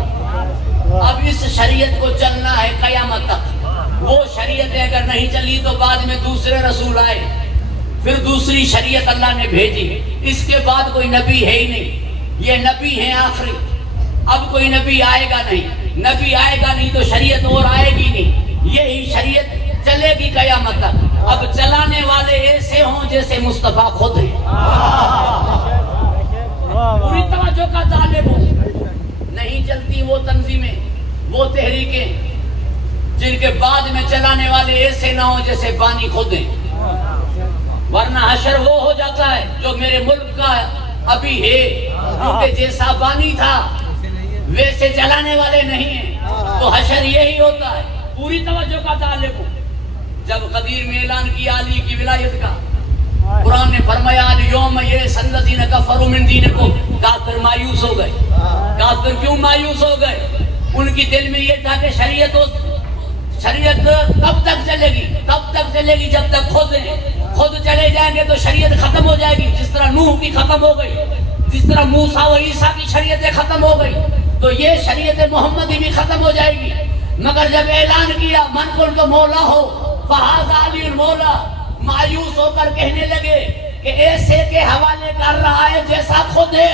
اب اس شریعت کو چلنا ہے قیامت تک۔ وہ شریعت اگر نہیں چلی تو بعد میں دوسرے رسول آئے، پھر دوسری شریعت اللہ نے بھیجی، اس کے بعد کوئی نبی ہے ہی نہیں، یہ نبی ہیں آخری۔ اب کوئی نبی آئے گا نہیں، نبی آئے گا نہیں تو شریعت اور آئے گی نہیں، یہی شریعت چلے گی قیامت تک۔ اب چلانے والے ایسے ہوں جیسے مصطفیٰ خود ہیں۔ پوری توجہ کا طالب ہوں، نہیں چلتی وہ تنظیمیں، وہ تحریکیں جن کے بعد میں چلانے والے ایسے نہ ہوں جیسے بانی خود ہیں، ورنہ حشر وہ ہو جاتا ہے جو میرے ملک کا ابھی ہے، کیونکہ جیسا بانی تھا ویسے چلانے والے نہیں ہیں، تو حشر یہی ہوتا ہے۔ پوری توجہ کا طالب ہوں، جب قدیر میں اعلان کیا علی کی ولایت کا، قرآن نے فرمایا الیوم یئس الذین کفروا من دینکم، کافر مایوس ہو گئے۔ کافر کیوں مایوس ہو گئے؟ ان کی دل میں یہ تھا کہ شریعت کب تک چلے گی؟ تب تک چلے گی جب تک خود چلے جائیں گے تو شریعت ختم ہو جائے گی، جس طرح نوح کی ختم ہو گئی، جس طرح موسیٰ و عیسیٰ کی شریعتیں ختم ہو گئی، تو یہ شریعت محمدی بھی ختم ہو جائے گی۔ مگر جب اعلان کیا من کن تو مولا ہو فہذا علی المولا مایوس ہو کر کہنے لگے کہ ایسے کے حوالے کر رہا ہے جیسا خود ہے.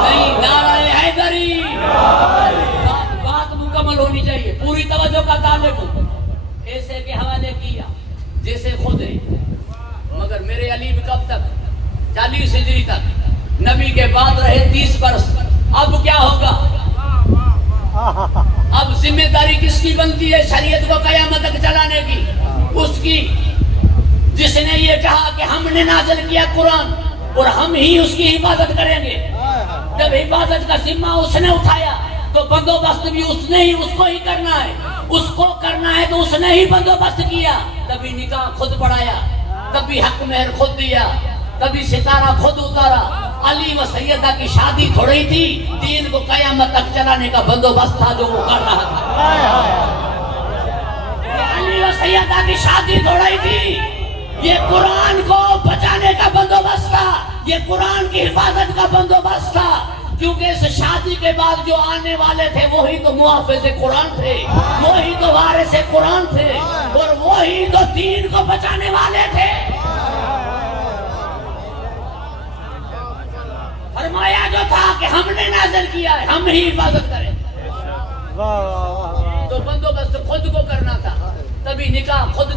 نہیں، نعرہ حیدری. بات مکمل ہونی چاہیے، پوری توجہ کا طالب ہوں. ایسے کے حوالے کیا جیسے خود ہے. مگر میرے علی کب تک؟ 40 ہجری تک. نبی کے بعد رہے 30 برس. اب کیا ہوگا؟ اب ذمہ داری کس کی بنتی ہے شریعت کو قیامت تک چلانے کی؟ اس کی جس نے یہ کہا کہ ہم نے نازل کیا قرآن اور ہم ہی اس کی حفاظت کریں گے. جب حفاظت کا ذمہ اس نے اٹھایا تو بندوبست بھی اس نے ہی اس کو ہی کرنا ہے. اس کو کرنا ہے تو اس نے ہی بندوبست کیا. کبھی نکاح خود پڑھایا، کبھی حق مہر خود دیا، کبھی ستارہ خود اتارا. علی و سیدہ کی شادی تھوڑی تھی، دین کو قیامت تک چلانے کا بندوبست تھا جو وہ کر رہا تھا. علی و سیدہ کی شادی تھوڑی تھی، یہ قرآن کو بچانے کا بندوبست تھا، یہ قرآن کی حفاظت کا بندوبست تھا. کیونکہ اس شادی کے بعد جو آنے والے تھے وہی تو محافظ قرآن تھے، وہی تو وارث قرآن تھے، اور وہی تو دین کو بچانے والے تھے. فرمایا جو تھا کہ ہم نے نازل کیا ہے ہم ہی حفاظت کریں. تو بندوبست خود کو کرنا تھا. تبھی نکاح خود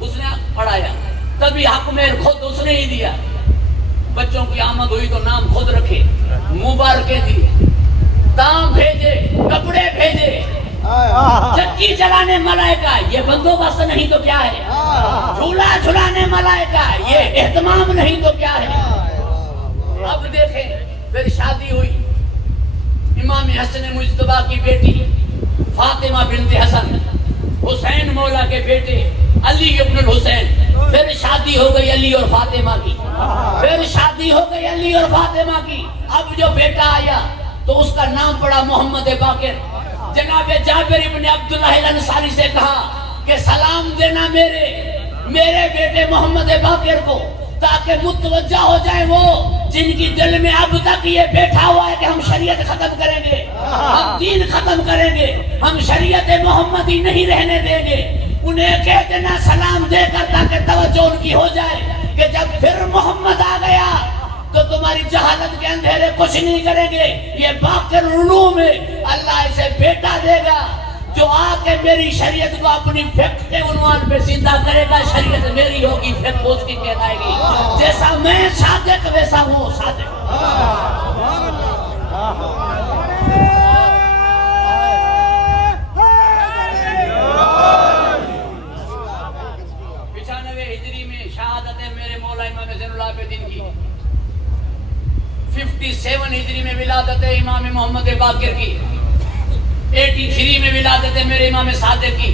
اس نے پڑھایا، تبھی حق مہر خود اس نے ہی دیا. بچوں کی آمد ہوئی تو نام خود رکھے، مبارکیں دی، دام بھیجے، کپڑے بھیجے. چکی چلانے ملائکہ، یہ بندوبست نہیں تو کیا ہے؟ جھولا جھلانے ملائکہ، یہ اہتمام نہیں تو کیا ہے؟ اب دیکھیں، پھر شادی ہوئی. امام حسن مجتبیٰ کی بیٹی فاطمہ بنت حسن، حسین مولا کے بیٹے علی ابن الحسین. پھر شادی ہو گئی علی اور فاطمہ کی، پھر شادی ہو گئی علی اور فاطمہ کی. اب جو بیٹا آیا تو اس کا نام پڑا محمد باقر. جناب جابر ابن عبداللہ الانصاری سے کہا کہ سلام دینا میرے بیٹے محمد باقر کو، تاکہ متوجہ ہو جائے وہ جن کی دل میں اب تک یہ بیٹھا ہوا ہے کہ ہم شریعت ختم کریں گے، ہم دین ختم کریں گے، ہم شریعت محمدی نہیں رہنے دیں گے. انہیں کہہ دینا سلام دے کر تاکہ توجہ ان کی ہو جائے کہ جب پھر محمد آ گیا تو تمہاری جہالت کے اندھیرے کچھ نہیں کریں گے. یہ باقر علوم ہے، اللہ اسے بیٹا دے گا جو آ کے میری شریعت کو اپنی فقہ کے عنوان پہ زندہ کرے گا. شریعت میری ہوگی، فقہ اس کی کہلائے گی. جیسا میں صادق ویسا وہ صادق. کی 57 ہجری میں ولادت امام محمد باقر کی، 83 میں ولادت میرے امام صادق کی.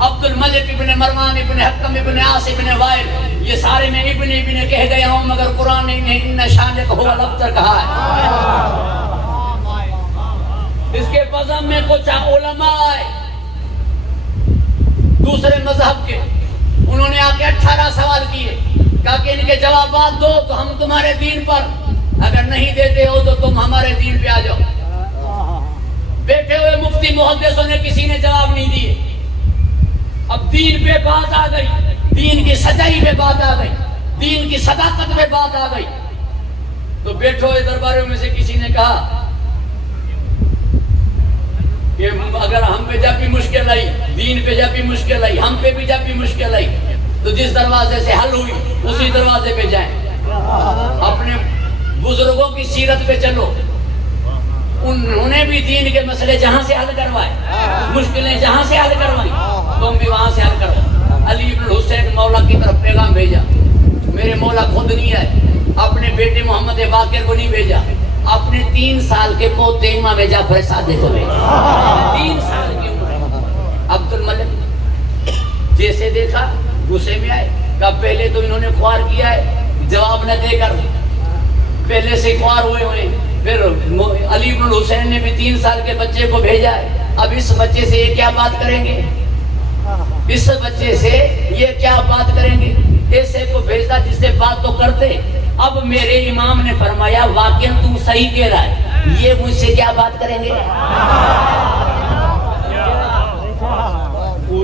عبد الملک ابن مروان ابن حکم ابن عاص ابن وائل، یہ سارے میں ابن کہہ گیا ہوں، مگر قرآن نے انہیں ان شانک ہوا الابتر کہا ہے. اس کے بزم میں کچھ علماء دوسرے مذہب کے، انہوں نے آ کے 18 سوال کیے، کہا کہ ان کے جوابات دو تو ہم تمہارے دین پر، اگر نہیں دیتے ہو تو تم ہمارے دین پہ آ جاؤ. بیٹھے ہوئے مفتی محدثوں نے کسی نے جواب نہیں دیے. اب دین پہ بات آ گئی، دین کی سچائی پہ بات آ گئی، دین کی صداقت پہ بات آ گئی. تو بیٹھے ہوئے درباروں میں سے کسی نے کہا کہ اگر ہم پہ جب بھی مشکل آئی، دین پہ جب بھی مشکل آئی، ہم پہ بھی جب بھی مشکل آئی، تو جس دروازے سے حل ہوئی اسی دروازے پہ جائیں. اپنے بزرگوں کی سیرت پہ چلو، انہوں نے بھی دین کے مسئلے جہاں سے حل کروائے، مشکلیں جہاں سے حل کروائی، تم بھی وہاں سے حل کرو. علی ابن حسین مولا کی طرف پیغام بھیجا. میرے مولا خود نہیں آئے، اپنے بیٹے محمد باقر کو نہیں بھیجا، اپنے 3 سال کے پوتے امام جعفر صادق کو بھیجا. 3 سال کی عمر. عبد الملک جیسے دیکھا غصے میں آئے، کہا پہلے تو انہوں نے خوار کیا ہے جواب نہ دے کر، پہلے سے خوار ہوئے. پھر علی بن حسین نے بھی 3 سال کے بچے کو بھیجا ہے. اب اس بچے سے یہ کیا بات کریں گے؟ اس بچے سے یہ کیا بات کریں گے؟ ایسے کو بھیجتا جس سے بات تو کرتے. اب میرے امام نے فرمایا واقعاً تم صحیح کہہ رہا ہے، یہ مجھ سے کیا بات کریں گے؟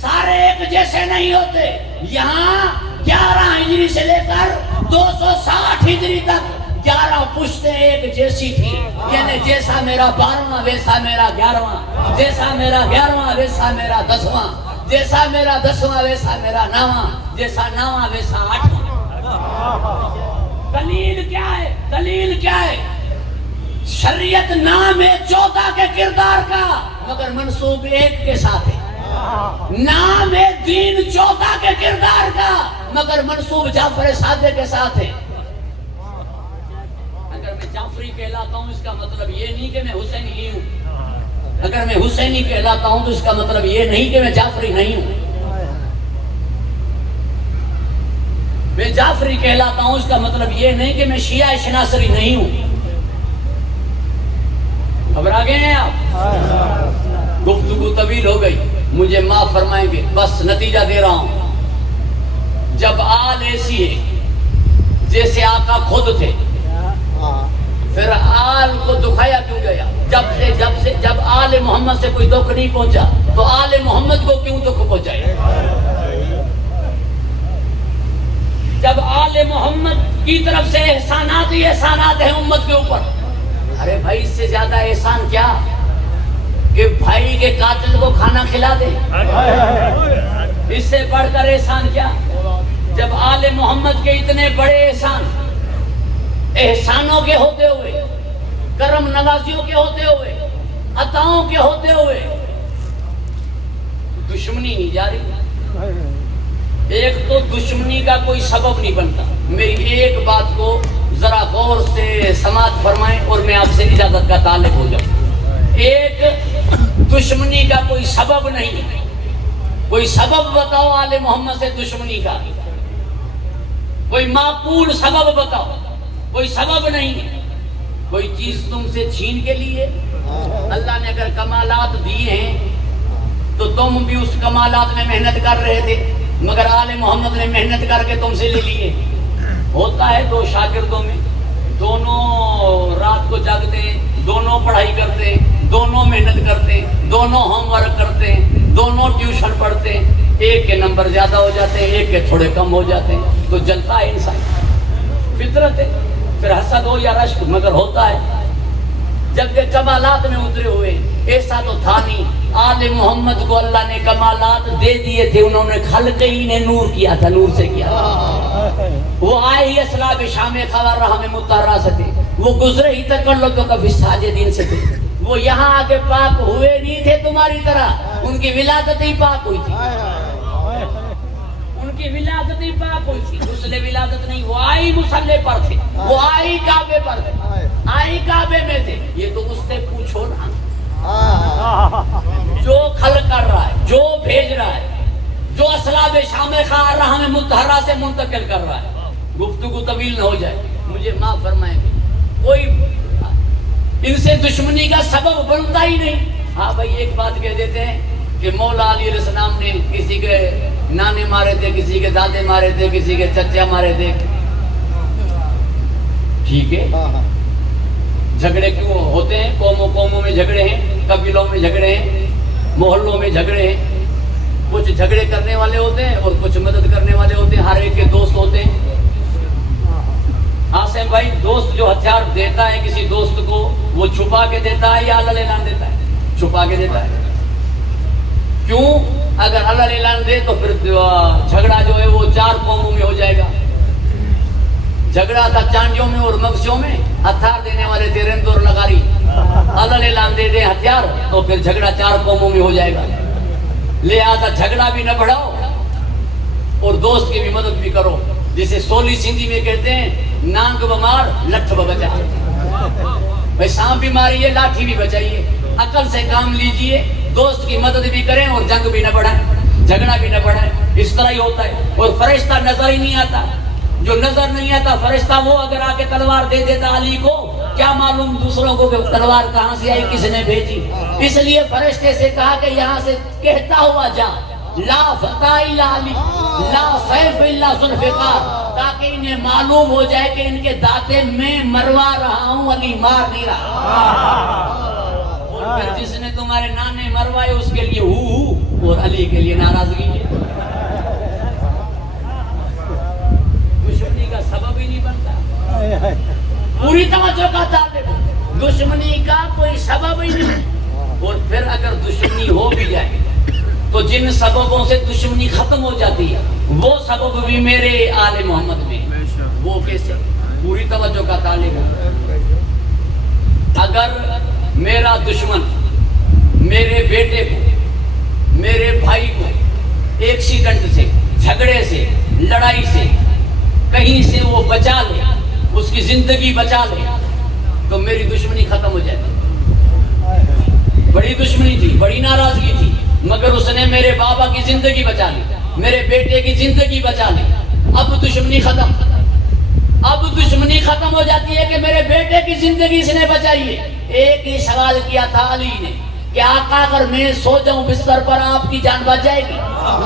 سارے ایک جیسے نہیں ہوتے. یہاں 11 ہجری سے لے کر 260 ہجری تک 11 پشتیں ایک جیسی تھی. یعنی جیسا میرا 12واں ویسا میرا 11واں، جیسا میرا 11واں ویسا میرا 10واں، جیسا میرا 10واں ویسا میرا 9واں، جیسا 9واں ویسا 8واں. دلیل کیا ہے؟ دلیل کیا ہے؟ شریعت نام ہے 14 کے کردار کا مگر منسوب ایک کے ساتھ ہے. نام ہے دین 14 کے کردار کا مگر منسوب جعفر صادق کے ساتھ ہے. اگر میں جعفری کہلاتا ہوں اس کا مطلب یہ نہیں کہ میں حسینی ہی ہوں. اگر میں حسینی کہلاتا ہوں تو اس کا مطلب یہ نہیں کہ میں جعفری نہیں ہوں. میں جعفری کہلاتا ہوں اس کا مطلب یہ نہیں کہ میں شیعہ شناصری نہیں ہوں. گھبرا گئے ہیں آپ؟ گفتگو طویل ہو گئی، مجھے معاف فرمائیں گے. بس نتیجہ دے رہا ہوں. جب آل ایسی ہے جیسے آقا خود تھے، پھر آل کو دکھایا کیوں گیا؟ جب آل محمد سے کوئی دکھ نہیں پہنچا تو آل محمد کو کیوں دکھ پہنچائے؟ جب آل محمد کی طرف سے احسانات ہی احسانات ہیں امت کے اوپر. ارے بھائی اس سے زیادہ احسان کیا کہ بھائی کے قاتل کو کھانا کھلا دے؟ اس سے بڑھ کر احسان کیا؟ جب آل محمد کے اتنے بڑے احسان، احسانوں کے ہوتے ہوئے، کرم نوازیوں کے ہوتے ہوئے، عطاؤں کے ہوتے ہوئے دشمنی نہیں جاری. ایک تو دشمنی کا کوئی سبب نہیں بنتا. میری ایک بات کو ذرا غور سے سماعت فرمائیں اور میں آپ سے اجازت کا طالب ہو جاؤں. ایک دشمنی کا کوئی سبب نہیں. کوئی سبب بتاؤ آل محمد سے دشمنی کا، کوئی معقول سبب بتاؤ. کوئی سبب نہیں ہے. کوئی چیز تم سے چھین کے لیے اللہ نے اگر کمالات دیے ہیں تو تم بھی اس کمالات میں محنت کر رہے تھے مگر آل محمد نے محنت کر کے تم سے لے لیے. ہوتا ہے دو شاگردوں میں، دونوں رات کو جاگتے ہیں، دونوں پڑھائی کرتے ہیں، دونوں محنت کرتے ہیں، دونوں ہوم ورک کرتے ہیں، دونوں ٹیوشن پڑھتے ہیں. ایک کے نمبر زیادہ ہو جاتے ہیں، ایک کے تھوڑے کم ہو جاتے ہیں تو جلتا ہے انسان. فطرت ہے. پھر حسد ہو یا رشک مگر ہوتا ہے. جب کہ کمالات میں اترے ہوئے ایسا تو تھا نہیں. آل محمد کو اللہ نے کمالات دے دیے تھے، انہوں نے خلق ہی نے نور کیا تھا، نور سے کیا تھا. وہ آئے ہی اسلاب شام خوار رہا میں متحرہ سے تھے، وہ گزرے ہی تکلق کفی ساجدین سے تھے. وہ یہاں آگے پاک ہوئے نہیں تھے تمہاری طرح، ان کی ولادت ہی پاک ہوئی تھی. ان کی ولادت ہی پاک ہوئی تھی. غسل ولادت نہیں، وہ آئی مصلی پر تھے، وہ آئی کعبے پر تھے، آئی کعبے میں تھے. یہ تو اس سے پوچھو نا جو خلق کر رہا ہے، جو بھیج رہا ہے، جو اسلاب شام خوار رہا میں متحرہ سے منتقل کر رہا ہے. گفتگو طویل نہ ہو جائے، مجھے معاف فرمائیں گے. کوئی ان سے دشمنی کا سبب بنتا ہی نہیں. ہاں بھائی ایک بات کہہ دیتے ہیں کہ مولا علی علیہ السلام نے کسی کے نانے مارے تھے، کسی کے دادے مارے تھے، کسی کے چچا مارے تھے. ٹھیک ہے، جھگڑے کیوں ہوتے ہیں؟ قوموں میں جھگڑے ہیں، قبیلوں میں جھگڑے ہیں، محلوں میں جھگڑے ہیں. کچھ جھگڑے کرنے والے ہوتے ہیں اور کچھ مدد کرنے والے ہوتے ہیں. ہر ایک کے دوست ہوتے ہیں. آسم بھائی دوست جو ہتھیار دیتا ہے کسی دوست کو وہ چھپا کے دیتا ہے یا اللہ اعلان دیتا ہے؟ چھپا کے دیتا ہے. کیوں؟ اگر اللہ اعلان دے تو پھر جھگڑا جو ہے وہ 4 قوموں میں ہو جائے گا. جھگڑا تھا چانڈیوں میں اور مگسیوں میں، ہتھیار دینے والے تھے رند اور نگاری. اللہ اعلان دے دے ہتھیار تو پھر جھگڑا 4 قوموں میں ہو جائے گا. لہذا جھگڑا بھی نہ بڑھاؤ اور دوست کی بھی مدد بھی کرو. جسے سولی سندھی میں کہتے ہیں نانگ بمار لٹھ بچا. بھائی سانپ بھی ماریے، لاٹھی بھی بچائیے. عقل سے کام لیجئے، دوست کی مدد بھی کریں اور جنگ بھی نہ بڑھائیں، جھگڑا بھی نہ بڑھائیں. اس طرح ہی ہوتا ہے. اور فرشتہ نظر ہی نہیں آتا. جو نظر نہیں آتا فرشتہ وہ اگر آ کے تلوار دے دیتا علی کو، کیا معلوم دوسروں کو کہ تلوار کہاں سے آئی، کس نے بھیجی. اس لیے فرشتے سے کہا کہ یہاں سے کہتا ہوا جا لا فتح الا علی لا سیف الا ذوالفقار، تاکہ انہیں معلوم ہو جائے کہ ان کے داتے میں مروا رہا ہوں، علی مار نہیں رہا. اور پھر جس نے تمہارے نانے مروائے اس کے لیے ہو اور علی کے لیے ناراضگی ہے. دشمنی کا سبب ہی نہیں بنتا. پوری توجہ کا طالب, دشمنی کا کوئی سبب ہی نہیں. اور پھر اگر دشمنی ہو بھی جائے تو جن سببوں سے دشمنی ختم ہو جاتی ہے وہ سبب بھی میرے آل محمد میں. وہ کیسے؟ پوری توجہ کا طالب ہے. اگر میرا دشمن میرے بیٹے کو, میرے بھائی کو ایکسیڈنٹ سے, جھگڑے سے, لڑائی سے کہیں سے وہ بچا لے, اس کی زندگی بچا لے, تو میری دشمنی ختم ہو جائے. بڑی دشمنی تھی, بڑی ناراضگی تھی, مگر اس نے میرے بابا کی زندگی بچا لی, میرے بیٹے کی زندگی بچا لی. اب دشمنی ختم. اب دشمنی ختم ہو جاتی ہے کہ میرے بیٹے کی زندگی اس نے بچائی ہے. ایک ہی سوال کیا تھا علی نے کہ آقا اگر میں سو جاؤں بستر پر آپ کی جان بچ جائے گی؟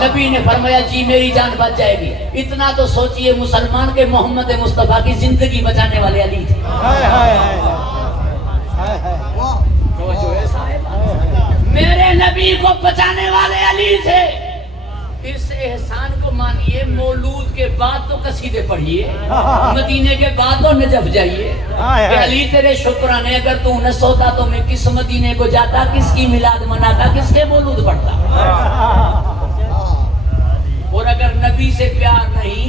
نبی نے فرمایا جی میری جان بچ جائے گی. اتنا تو سوچئے مسلمان کے محمد مصطفیٰ کی زندگی بچانے والے علی تھے. میرے نبی کو بچانے والے علی تھے. اس احسان کو مانیے, مولود کے بعد تو قصیدے پڑھیے, مدینے کے بعد تو نجف جائیے کہ علی تیرے شکرانے, اگر تو نہ سوتا تو میں کس مدینے کو جاتا, کس کی میلاد مناتا, کس کے مولود پڑھتا. اور اگر نبی سے پیار نہیں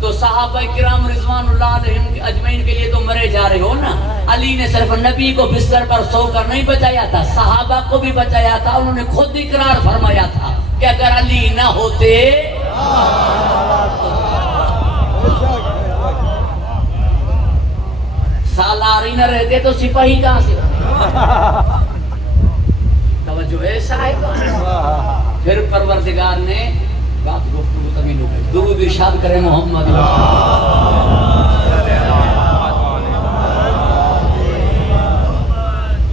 تو صحابہ کرام رضوان اللہ علیہم اجمعین کے لیے تو مرے جا رہے ہو نا. علی نے صرف نبی کو بستر پر سو کر نہیں بچایا تھا, صحابہ کو بھی بچایا تھا. انہوں نے خود اقرار فرمایا تھا کہ اگر علی نہ ہوتے سالار ہی نہ رہتے تو سپاہی کہاں سے. توجہ ہے صاحب. پھر پروردگار نے بات گفتگو طویل ہو گئی. درود ارشاد کرے محمد.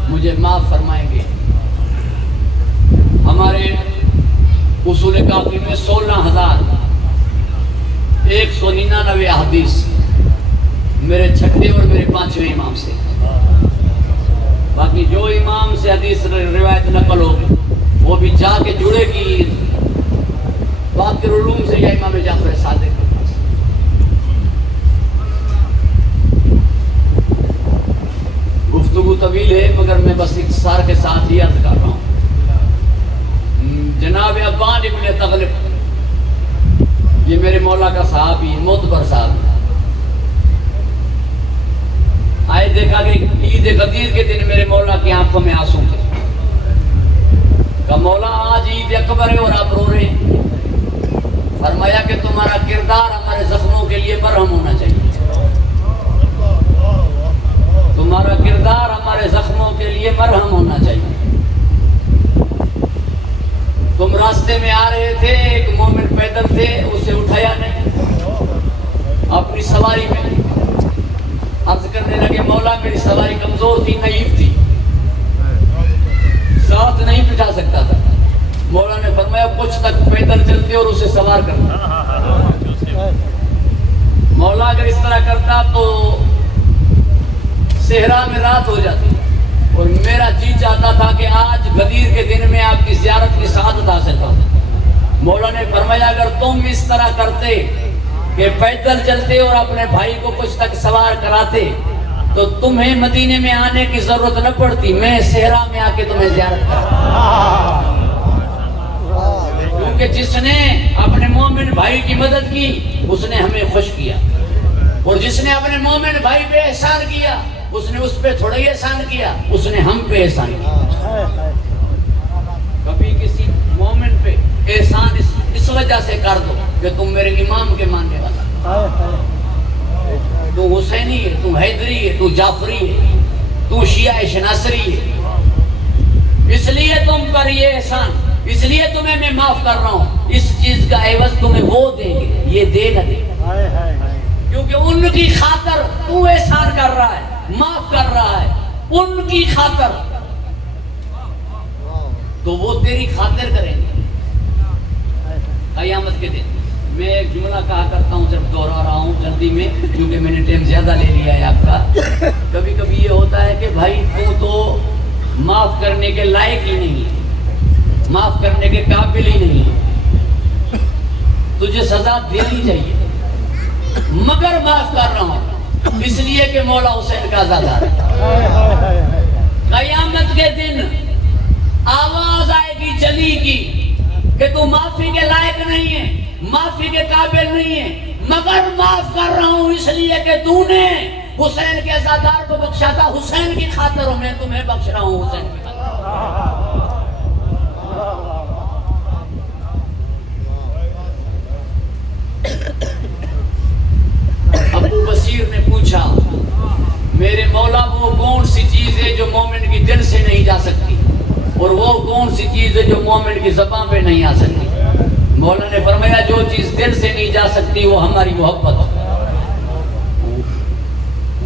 مجھے معاف فرمائیں گے, ہمارے اصول کافی میں 16,199 احادیث میرے چھٹے اور میرے پانچویں امام سے. باقی جو امام سے حدیث روایت نقل ہوگی وہ بھی جا کے جڑے گی باقر علوم سے یا امام جعفر صادق. گفتگو طویل ہے مگر میں بس اختصار کے ساتھ ہی عرض کر رہا ہوں. جناب ابان ابن تغلب یہ میرے مولا کا صحابی ہے, معتبر صاحب. آئے دیکھا کہ عید غدیر کے دن میرے مولا کی آنکھوں میں آنسو تھے. کہا مولا آج عید اکبر ہے اور آپ رو رہے ہیں. فرمایا کہ تمہارا کردار ہمارے زخموں کے لیے برہم ہونا چاہیے. تمہارا کردار ہمارے زخموں کے لیے مرہم ہونا چاہیے. تم راستے میں آ رہے تھے, ایک مومن پیدل تھے, اسے اٹھایا نہیں اپنی سواری میں. عرض کرنے لگے مولا میری سواری کمزور تھی, نحیف تھی, ساتھ نہیں بٹھا سکتا تھا. مولا نے فرمایا کچھ تک پیدل چلتے اور اسے سوار کرتا. مولا اگر اس طرح کرتا تو صحرا میں رات ہو جاتی اور میرا جی چاہتا تھا کہ آج غدیر کے دن میں آپ کی زیارت کی سعادت حاصل کروں. مولا نے فرمایا اگر تم اس طرح کرتے کہ پیدل چلتے اور اپنے بھائی کو کچھ تک سوار کراتے تو تمہیں مدینے میں آنے کی ضرورت نہ پڑتی, میں صحرا میں آ کے تمہیں زیارت کرتا. کیونکہ جس نے اپنے مومن بھائی کی مدد کی اس نے ہمیں خوش کیا, اور جس نے اپنے مومن بھائی پہ احسان کیا اس نے اس پہ تھوڑا ہی احسان کیا, اس نے ہم پہ احسان کیا. کبھی کسی مومن پہ احسان اس وجہ سے کر دو کہ تم میرے امام کے ماننے والا, تو حسینی ہے, تو حیدری ہے, تو جعفری ہے, تو شیعہ شناصری ہے, اس لیے تم پر یہ احسان, اس لیے تمہیں میں معاف کر رہا ہوں. اس چیز کا عوض تمہیں وہ دیں گے, یہ دے نہ دے, کیونکہ ان کی خاطر تو احسان کر رہا ہے, معاف کر رہا ہے, ان کی خاطر, تو وہ تیری خاطر کریں گے قیامت کے دن. میں ایک جملہ کہا کرتا ہوں, صرف دوہرا رہا ہوں جلدی میں کیونکہ میں نے ٹائم زیادہ لے لیا ہے آپ کا. کبھی کبھی یہ ہوتا ہے کہ بھائی تو معاف کرنے کے لائق ہی نہیں ہے, معاف کرنے کے قابل ہی نہیں ہے، تجھے سزا دینی چاہیے، مگر معاف کر رہا ہوں اس لیے کہ مولا حسین کا آزادار ہے۔ قیامت کے دن آواز آئے گی جلی کی کہ تو معافی کے لائق نہیں ہے، معافی کے قابل نہیں ہے، مگر معاف کر رہا ہوں اس لیے کہ تو نے حسین کے عزادار کو بخشا تھا، حسین کی خاطر میں تمہیں بخش رہا ہوں حسین کی خاطر۔ ابو بصیر نے پوچھا میرے مولا وہ کون سی چیز ہے جو مومن کی دل سے نہیں جا سکتی، اور وہ کون سی چیز ہے جو مومن کی زبان پہ نہیں آ سکتی؟ مولا نے فرمایا جو چیز دل سے نہیں جا سکتی وہ ہماری محبت ہے۔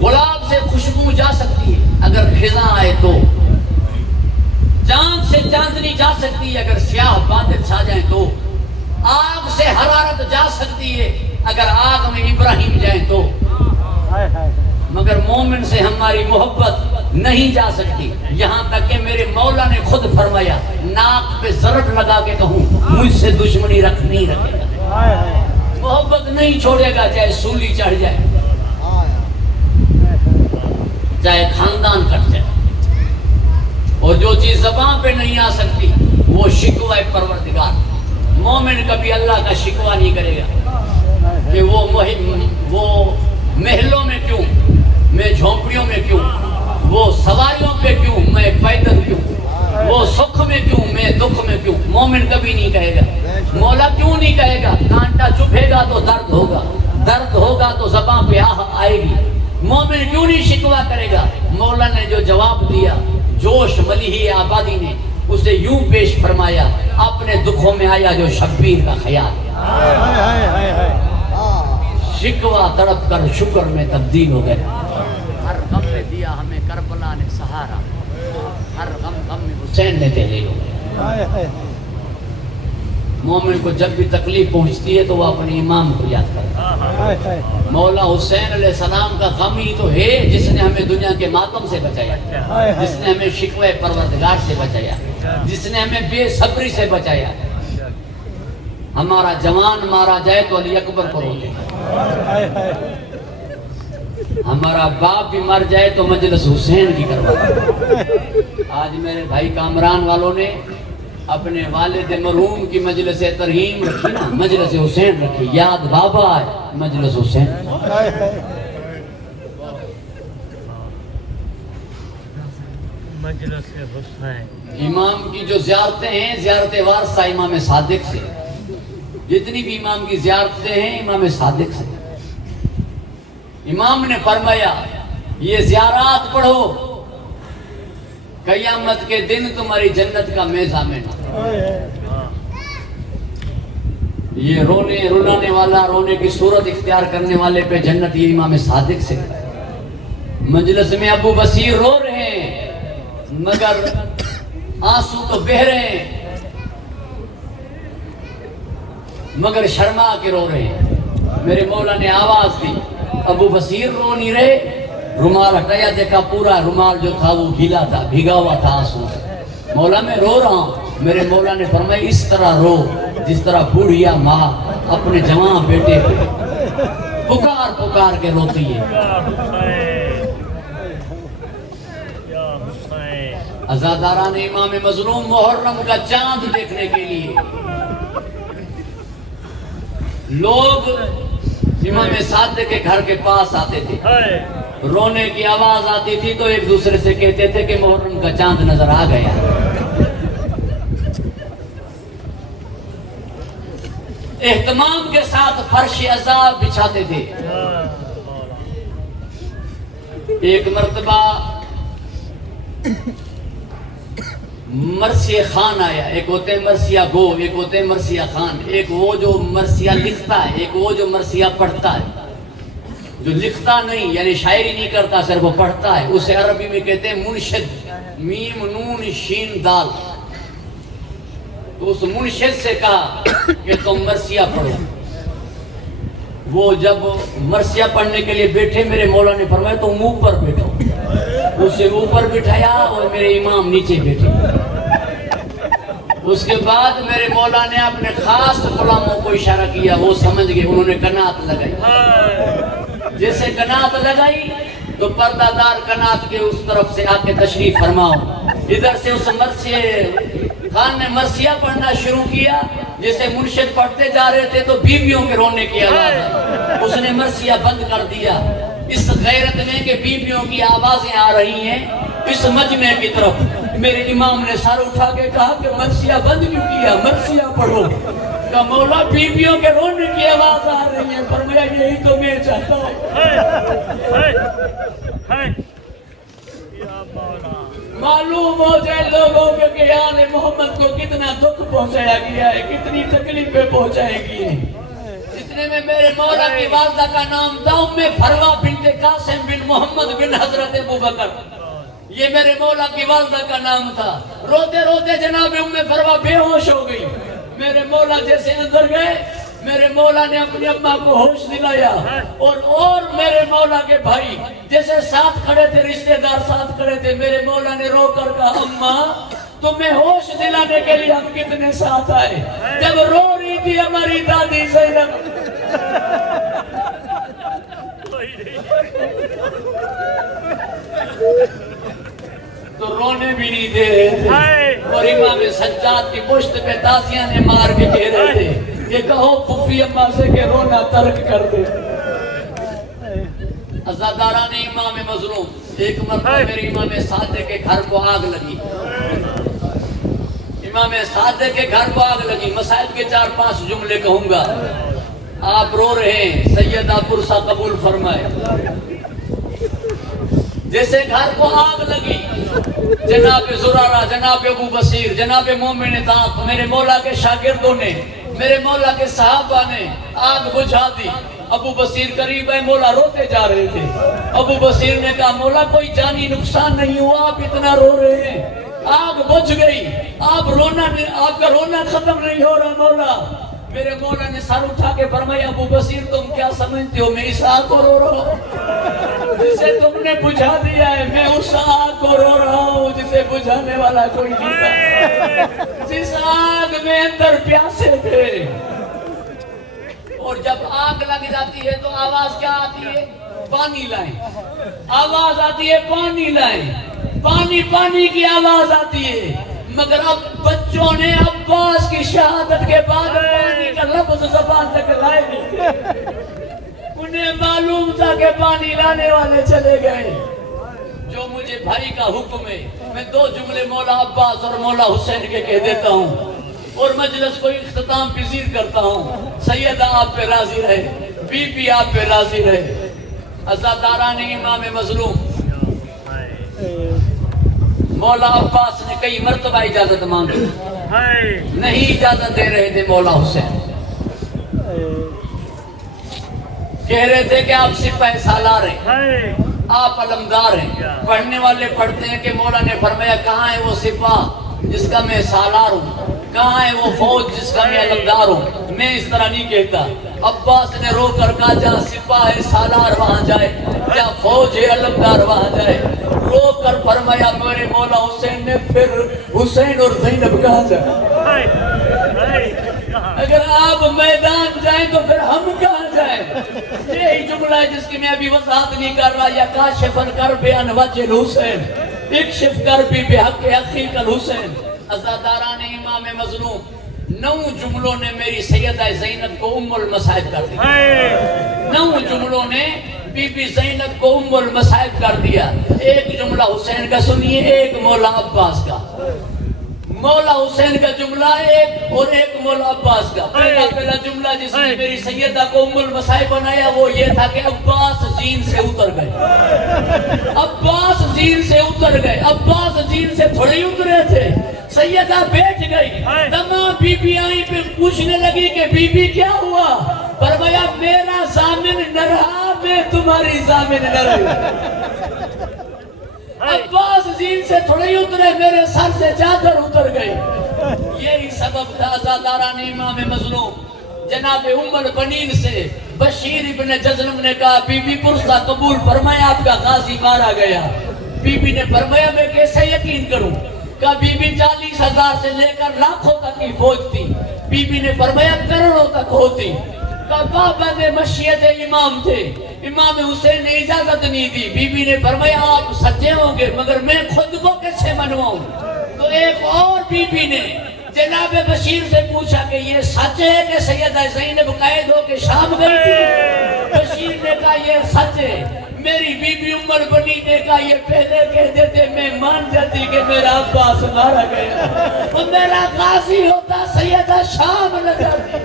گلاب سے خوشبو جا سکتی ہے اگر خزاں آئے تو، چاند سے چاندنی جا سکتی ہے اگر سیاہ بادل چھا جائیں تو، آگ سے حرارت جا سکتی ہے اگر آگ میں ابراہیم جائیں تو، مگر مومن سے ہماری محبت نہیں جا سکتی۔ یہاں تک کہ میرے مولا نے خود فرمایا ناک پہ ضرب لگا کے کہوں مجھ سے دشمنی رکھ نہیں رکھے گا، محبت نہیں چھوڑے گا چاہے سولی چڑھ جائے، چاہے خاندان کٹ جائے۔ اور جو چیز زبان پہ نہیں آ سکتی وہ شکوہ پروردگار، مومن کبھی اللہ کا شکوہ نہیں کرے گا کہ وہ محلوں میں کیوں، میں جھونپڑیوں میں کیوں، وہ سواریوں پہ کیوں، میں پیدل کیوں، وہ سکھ میں کیوں، میں دکھ میں کیوں۔ مومن کبھی نہیں کہے گا۔ مولا کیوں نہیں کہے گا؟ کانٹا چبھے گا تو درد ہوگا، درد ہوگا تو زبان پہ آہ آئے گی۔ مومن کیوں نہیں شکوہ کرے گا؟ مولا نے جو جواب دیا جوش ملیحی آبادی نے اسے یوں پیش فرمایا اپنے دکھوں میں آیا جو شبیر کا خیال، شکوہ تڑپ کر شکر میں تبدیل ہو گئے۔ ہر غم میں دیا ہمیں کربلا نے سہارا، ہر غم میں حسین نے دہلیل ہو گئے۔ مومن کو جب بھی تکلیف پہنچتی ہے تو وہ اپنے امام کو یاد کرتا ہے۔ مولا حسین علیہ السلام کا غم ہی تو ہے جس نے ہمیں دنیا کے ماتم سے بچایا، جس نے ہمیں شکوہ پروردگار سے بچایا، جس نے ہمیں بے صبری سے بچایا۔ ہمارا جوان مارا جائے تو علی اکبر کو روتے، ہمارا باپ بھی مر جائے تو مجلس حسین کی کرواتے۔ آج میرے بھائی کامران والوں نے اپنے والد مرحوم کی مجلس ترحیم رکھی نا، مجلس حسین رکھی، یاد بابا ہے مجلس حسین۔ مجلس حسین امام کی جو زیارتیں ہیں زیارت وارثہ امام صادق سے، جتنی بھی امام کی زیارتیں ہیں امام صادق سے۔ امام نے فرمایا یہ زیارات پڑھو قیامت کے دن تمہاری جنت کا میزامن ہے۔ یہ رونے رلانے والا، رونے کی صورت اختیار کرنے والے پہ جنت، یہ امام صادق سے۔ مجلس میں ابو بصیر رو رہے ہیں مگر آنسو تو بہہ رہے ہیں، مگر شرما کے رو رہے ہیں۔ میرے مولا نے آواز دی ابو بصیر رو نہیں رہے، رومال ہٹایا، دیکھا پورا رومال جو تھا وہ گیلا تھا، بھیگا ہوا تھا آنسو سے۔ مولا میں رو رہا ہوں۔ میرے مولا نے فرمایا اس طرح رو جس طرح بوڑھیا ماں اپنے جوان بیٹے پہ پکار پکار کے روتی ہے۔ عزاداران امام مظلوم محرم کا چاند دیکھنے کے لیے لوگ امام صادق کے گھر کے پاس آتے تھے، رونے کی آواز آتی تھی تو ایک دوسرے سے کہتے تھے کہ محرم کا چاند نظر آ گیا۔ اہتمام کے ساتھ فرش عذاب بچھاتے تھے۔ ایک مرتبہ مرثیہ خان آیا، ایک ہوتے مرثیہ گو، ایک ہوتے مرثیہ خان، ایک وہ جو مرثیہ لکھتا ہے، ایک وہ جو مرثیہ پڑھتا ہے۔ جو لکھتا نہیں یعنی شاعری نہیں کرتا، صرف وہ پڑھتا ہے، اسے عربی میں کہتے ہیں منشد، میم نون شین دال۔ تو اس منشد سے کہا کہ تم مرثیہ پڑھو۔ وہ جب مرثیہ پڑھنے کے لیے بیٹھے، میرے مولا نے فرمایا تم اوپر بیٹھو۔ اسے اوپر بٹھایا اور میرے امام نیچے بیٹھے۔ اس کے بعد میرے مولا نے اپنے خاص غلاموں کو اشارہ کیا، وہ سمجھ گئے، انہوں نے قناعت لگائی۔ جیسے قناعت لگائی تو پردہ دار قناعت کے اس طرف سے آ کے تشریف فرماؤ۔ ادھر سے اس خان نے مرثیہ پڑھنا شروع کیا، جسے منشد پڑھتے جا رہے تھے تو بیویوں کے رونے کی آواز آئی، اس نے مرثیہ بند کر دیا، اس غیرت میں کہ بیویوں کی آوازیں آ رہی ہیں اس مجمع کی طرف۔ میرے امام نے سر اٹھا کے کہا کہ مرثیہ بند کیوں کیا، مرثیہ پڑھو۔ کہا مولا بیویوں کے رونے کی آواز آ رہی ہے، فرمایا یہی تو میں چاہتا ہوں۔ معلوم ہو جائے لوگوں کے کہ آل محمد کو کتنا دکھ پہنچایا گیا ہے، کتنی تکلیفیں پہنچائے گی ہیں۔ جتنے میں میرے مولا کی والدہ کا نام تھا فروہ بنت قاسم بن محمد بن حضرت ابوبکر، یہ میرے مولا کی والدہ کا نام تھا۔ روتے روتے جناب فروہ بے ہوش ہو گئی۔ میرے مولا جیسے اندر گئے، میرے مولا نے اپنی اماں کو ہوش دلایا، اور میرے مولا کے بھائی جیسے ساتھ کھڑے تھے، رشتہ دار ساتھ کھڑے تھے، میرے مولا نے رو کر کہا اماں تمہیں ہوش دلانے کے لیے ہم کتنے ساتھ آئے، جب رو رہی تھی ہماری دادی زینب تو رونے بھی نہیں دے رہے تھے، اور امام سجاد کی پشت پہ تازیاں نے مار کے کہہ رہے تھے یہ کہو پھوپھی اماں سے کہ رونا ترک کر دے۔ عزاداران امام مظلوم، ایک مرتبہ میرے امام صادق کے گھر کو آگ لگی، امام صادق کے گھر کو آگ لگی۔ مسائل کے 4-5 جملے کہوں گا، آپ رو رہے ہیں، سیدہ پرسہ قبول فرمائے۔ جیسے گھر کو آگ لگی، جناب زرارہ، جناب ابو بصیر، جناب مومن طاق، میرے مولا کے شاگردوں نے، میرے مولا کے صحابہ نے آگ بجھا دی۔ ابو بصیر قریب ہے، مولا روتے جا رہے تھے۔ ابو بصیر نے کہا مولا کوئی جانی نقصان نہیں ہوا، آپ اتنا رو رہے ہیں، آگ بجھ گئی، آپ کا رونا ختم نہیں ہو رہا مولا۔ میرے مولا نے سر اٹھا کے فرمایا ابو بصیر تم کیا سمجھتے ہو میں اس آگ کو رو رہا ہوں جسے تم نے بجھا دیا ہے، میں اس آگ کو رو رہا ہوں جسے بجھانے والا کوئی نہیں تھا، جس آگ میں اندر پیاسے تھے۔ اور جب آگ لگ جاتی ہے تو آواز کیا آتی ہے؟ پانی لائیں، آواز آتی ہے پانی لائیں، پانی کی آواز آتی ہے۔ مگر اب بچوں نے عباس کی شہادت کے بعد پانی کا لفظ زبان تک لائے نہیں، انہیں معلوم تھا کہ پانی لانے والے چلے گئے۔ جو مجھے بھائی کا حکم ہے میں 2 جملے مولا عباس اور مولا حسین کے کہہ دیتا ہوں اور مجلس کو اختتام پذیر کرتا ہوں۔ سیدہ آپ پہ راضی رہے، بی بی آپ پہ راضی رہے۔ عزاداران امام مظلوم، مولا عباس نے کئی مرتبہ اجازت مانگی، نہیں اجازت دے رہے تھے مولا حسین، کہہ رہے تھے کہ آپ سپاہ سالار ہیں، آپ علمدار ہیں۔ پڑھنے والے پڑھتے ہیں کہ مولا نے فرمایا کہاں ہے وہ سپاہ جس کا میں سالار ہوں، کہاں ہے وہ فوج جس کا میں علمدار ہوں، میں اس طرح نہیں کہتا۔ عباس نے رو کر کہا جہاں سپاہ ہے سالار وہاں جائے، جہاں فوج ہے علمدار وہاں جائے۔ رو کر فرمایا میرے مولا حسین نے پھر حسین اور زینب کہاں جائے؟ اگر آپ میدان جائیں تو پھر ہم کہاں جائیں؟ یہی جملہ ہے جس کی میں ابھی وضاحت نہیں کر رہا، یا کاشف الکرب عن وجہ الحسین اکشف کربی بحق اخیک الحسین۔ عزاداران امام مظلوم، 9 جملوں نے میری سیدہ زینب کو ام المصائب کر دیا، 9 جملوں نے بی بی زینب کو ام المصائب کر دیا۔ ایک جملہ حسین کا سنیے، ایک مولا عباس کا۔ مولا حسین کا جملہ ایک اور ایک مولا عباس کا۔ پہلا جملہ جس نے میری سیدہ کو ام المصائب بنایا وہ یہ تھا کہ عباس زین سے اتر گئے، عباس زین سے اتر گئے۔ عباس زین سے تھوڑی اترے تھے، سیدہ بیٹھ گئی، تمام بی بی آئیں پہ پوچھنے لگی کہ بی بی کیا ہوا؟ فرمایا میرا ضامن نہ رہا، میں تمہاری ضامن نہ رہی۔ عباس زین سے تھوڑی اترے، میرے سر سے چادر اتر گئی۔ یہی سبب تھا عزاداران امام مظلوم، جناب ام البنین سے بشیر ابن جزلم نے کہا بی بی پرسہ قبول فرمایا آپ کا غازی مارا گیا۔ بی بی نے فرمایا میں کیسے یقین کروں؟ کہ بی بی 40,000 سے لے کر لاکھوں تک کی فوج تھی، بی بی نے فرمایا کروڑوں تک ہوتی، کہ بابا نے مشیت امام تھے، امام حسین نے اجازت نہیں دی، بی بی نے فرمایا آپ سچے ہوں گے مگر میں خود کو کیسے منواؤں؟ تو ایک اور بی بی نے جناب بشیر سے پوچھا کہ یہ سچ ہے کہ سیدہ زینب قید ہو کے شام گئی تھی؟ بشیر نے کہا یہ سچ ہے۔ میری بی بی عمر بنی نے کہا یہ پہلے کہہ دیتے میں مان جاتی کہ میرا عباس مارا گیا، اور میرا غازی ہوتا سیدہ شام نہ جاتی۔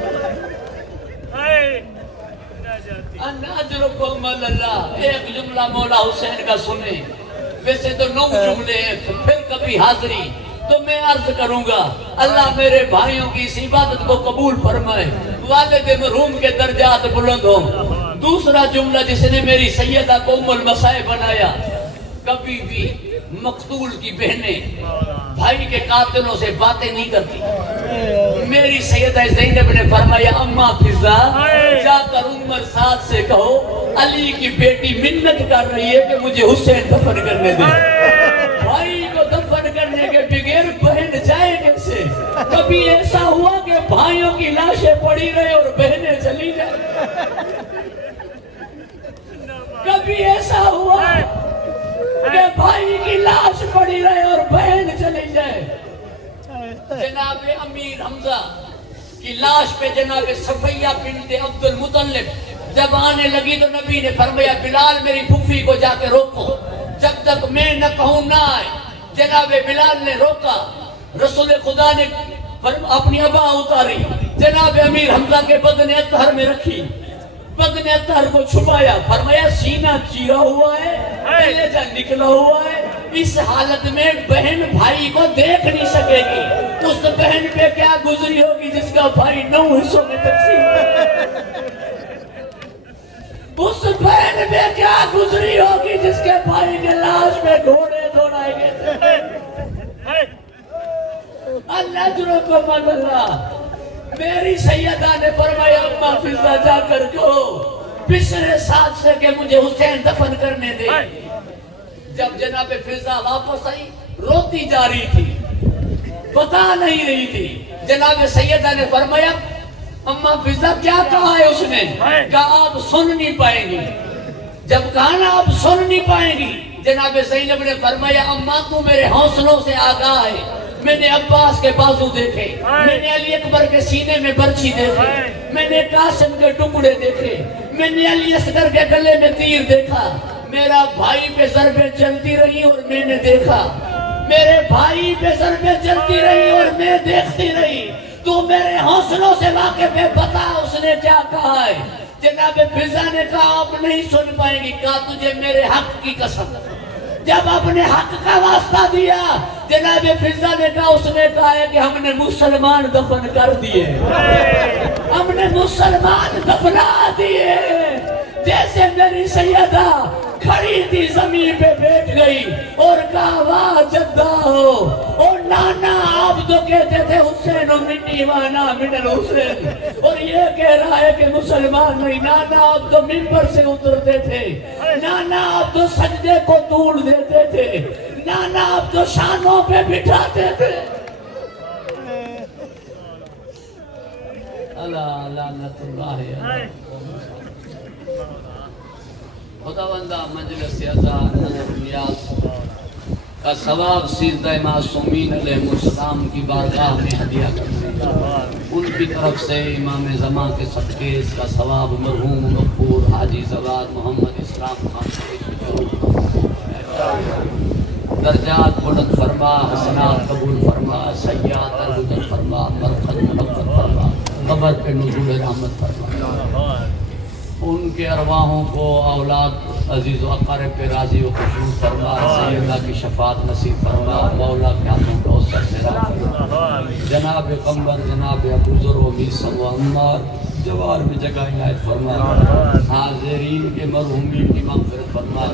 اناجرکم اللہ، ایک جملہ مولا حسین کا سنیں، ویسے تو 9 جملے ہیں، پھر کبھی حاضری تو میں عرض کروں گا اللہ میرے بھائیوں کی اس عبادت کو قبول فرمائے، والد مرحوم کے درجات بلند ہوں۔ دوسرا جملہ جس نے میری سیدہ کو ام المصائب بنایا، کبھی بھی مقتول کی بہنیں بھائی کے قاتلوں سے باتیں نہیں کرتی۔ میری سیدہ زینب نے فرمایا اماں فضا جا کر عمر سعد سے کہو علی کی بیٹی منت کر رہی ہے کہ مجھے حسین دفن کرنے دے۔ بھائی کو دفن کرنے کے بغیر بہن جائے کیسے؟ کبھی ایسا ہوا کہ بھائیوں کی لاشیں پڑی رہے اور بہنیں چلی جائیں؟ کبھی ایسا ہوا کہ بھائی کی لاش پڑی رہے اور بہن چلی جائے؟ جناب امیر حمزہ کی لاش پہ جناب صفیہ بنت عبد المطلب جب آنے لگی تو نبی نے فرمایا بلال میری پھوپھی کو جا کے روکو، جب تک میں نہ کہوں نہ آئے۔ جناب بلال نے روکا، رسول خدا نے اپنی ابا اتاری، جناب امیر حمزہ کے بدن اطہر میں رکھی، بدن اطہر کو چھپایا، فرمایا سینہ چیرا ہوا ہے، کلیجہ نکلا ہوا ہے، اس حالت میں بہن بھائی کو دیکھ نہیں سکے گی، اس بہن پہ کیا گزری ہوگی جس کا بھائی 9 حصوں میں تقسیم ہے؟ اس بہن پہ کیا گزری ہوگی جس کے بھائی کے لاش میں گھوڑے دوڑائے گئے تھے؟ اللہ جرکم اللہ۔ میری سیدہ نے فرمایا اماں فضا جا کر کہو بشر سعد سے کہ مجھے حسین دفن کرنے دے۔ جب جناب فضا واپس آئی روتی جا رہی تھی، بتا نہیں رہی تھی، جناب سیدہ نے فرمایا اماں فضا کیا کہا ہے اس نے؟ کہا آپ سن نہیں پائیں گی۔ جب کہا نا آپ سن نہیں پائیں گی، جناب زینب نے فرمایا اماں تو میرے حوصلوں سے آگاہ ہے، میں نے عباس کے بازو دیکھے، میں نے علی اکبر کے سینے میں برچھی دیکھے، میں نے قاسم کے ٹکڑے دیکھے، میں نے علی اصغر کے گلے میں تیر دیکھا، میرا بھائی پہ ضربیں چلتی رہی اور میں نے دیکھا، میرے بھائی پہ ضربیں چلتی رہی اور میں دیکھتی رہی، تو میرے حوصلوں سے واقف ہے، بتا اس نے کیا کہا ہے؟ جناب فضا نے کہا آپ نہیں سن پائیں گی، کہا تجھے میرے حق کی قسم۔ جب اپنے حق کا واسطہ دیا، جناب فضا نے کہا اس نے کہا ہے کہ ہم نے مسلمان دفن کر دیے، ہم نے مسلمان دفنا دیے۔ جیسے میری سیدہ کھڑی تھی زمین پہ بیٹھ گئی اور کہا واہ جدہ ہو، اور نانا آپ تو کہتے تھے حسین و منی وانا من الحسین، اور یہ کہہ رہا ہے کہ مسلمان نہیں۔ نانا آپ تو منبر سے اترتے تھے، نانا آپ تو سجدے کو طول دیتے تھے، نانا آپ تو شانوں پہ بٹھاتے تھے۔ اللہ لعنت اللہ خداوندہ مجلس اعزاز نیاز کا ثواب سیدہ معصومین علیہ السلام کی بارگاہ میں ہدیہ کرتے ہیں، ان کی طرف سے امام زمان کے صدقے اس کا ثواب مرحوم مغفور حاجی زواد محمد اسلام خان درجات بلند فرما، حسنات قبول فرما، سیئات درگزر فرما، مرقد منور فرما، قبر پہ نزول رحمت فرما، ان کے ارواحوں کو اولاد عزیز و اقارب پہ راضی و خوشنود فرما، سیدہ کی شفاعت نصیب فرما، مولا کے ہاتھوں کو اوسط سے راضی فرما، جناب قمر جناب ابو ذر و میثم و عمار جوار میں جگہ عنایت فرما، حاضرین کے مرحومین کی مغفرت فرما،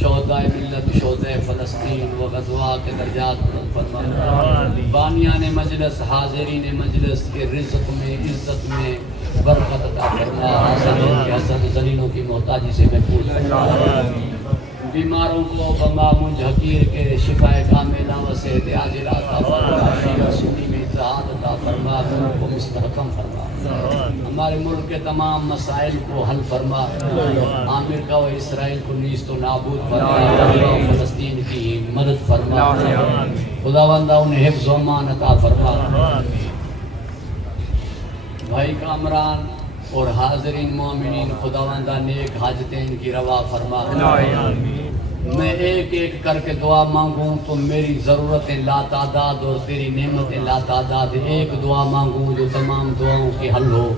شہداء ملت شہداء فلسطین و غزوہ کے درجات بلند فرما، بانیان مجلس حاضرین مجلس کے رزق میں عزت میں برکت عطا فرما، حسنوں کی حسن ذلیلوں کی محتاجی سے محفوظ فرما، بیماروں کو بما منج حقیر کے شفا کاملہ و صحت عاجلہ عطا فرما، شیعہ سنی میں اتحاد عطا فرما، ان کو مستحکم فرما، ہمارے ملک کے تمام مسائل کو حل فرما، امریکہ و اسرائیل کو نیست و نابود فرما، فلسطین کی مدد فرما، خداوندہ انہیں حفظ و امان عطا فرما۔ بھائی کامران اور حاضرین مومنین خداوندہ نیک حاجتیں ان کی روا فرما۔ میں ایک ایک کر کے دعا مانگوں تو میری ضرورتیں لا تعداد اور تیری نعمتیں لا تعداد، ایک دعا مانگوں جو تمام دعاؤں کی حل ہو۔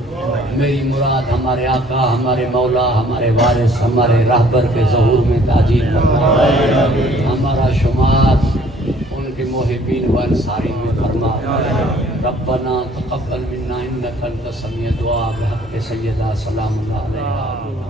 میری مراد ہمارے آقا، ہمارے مولا، ہمارے وارث، ہمارے راہبر کے ظہور میں تاجیل فرما، ہمارا شمار ان کے محبین و انصارین میں فرما۔ ربنا تقبل منا انک انت السمیع الدعاء بحق سیدہ سلام اللہ علیہ۔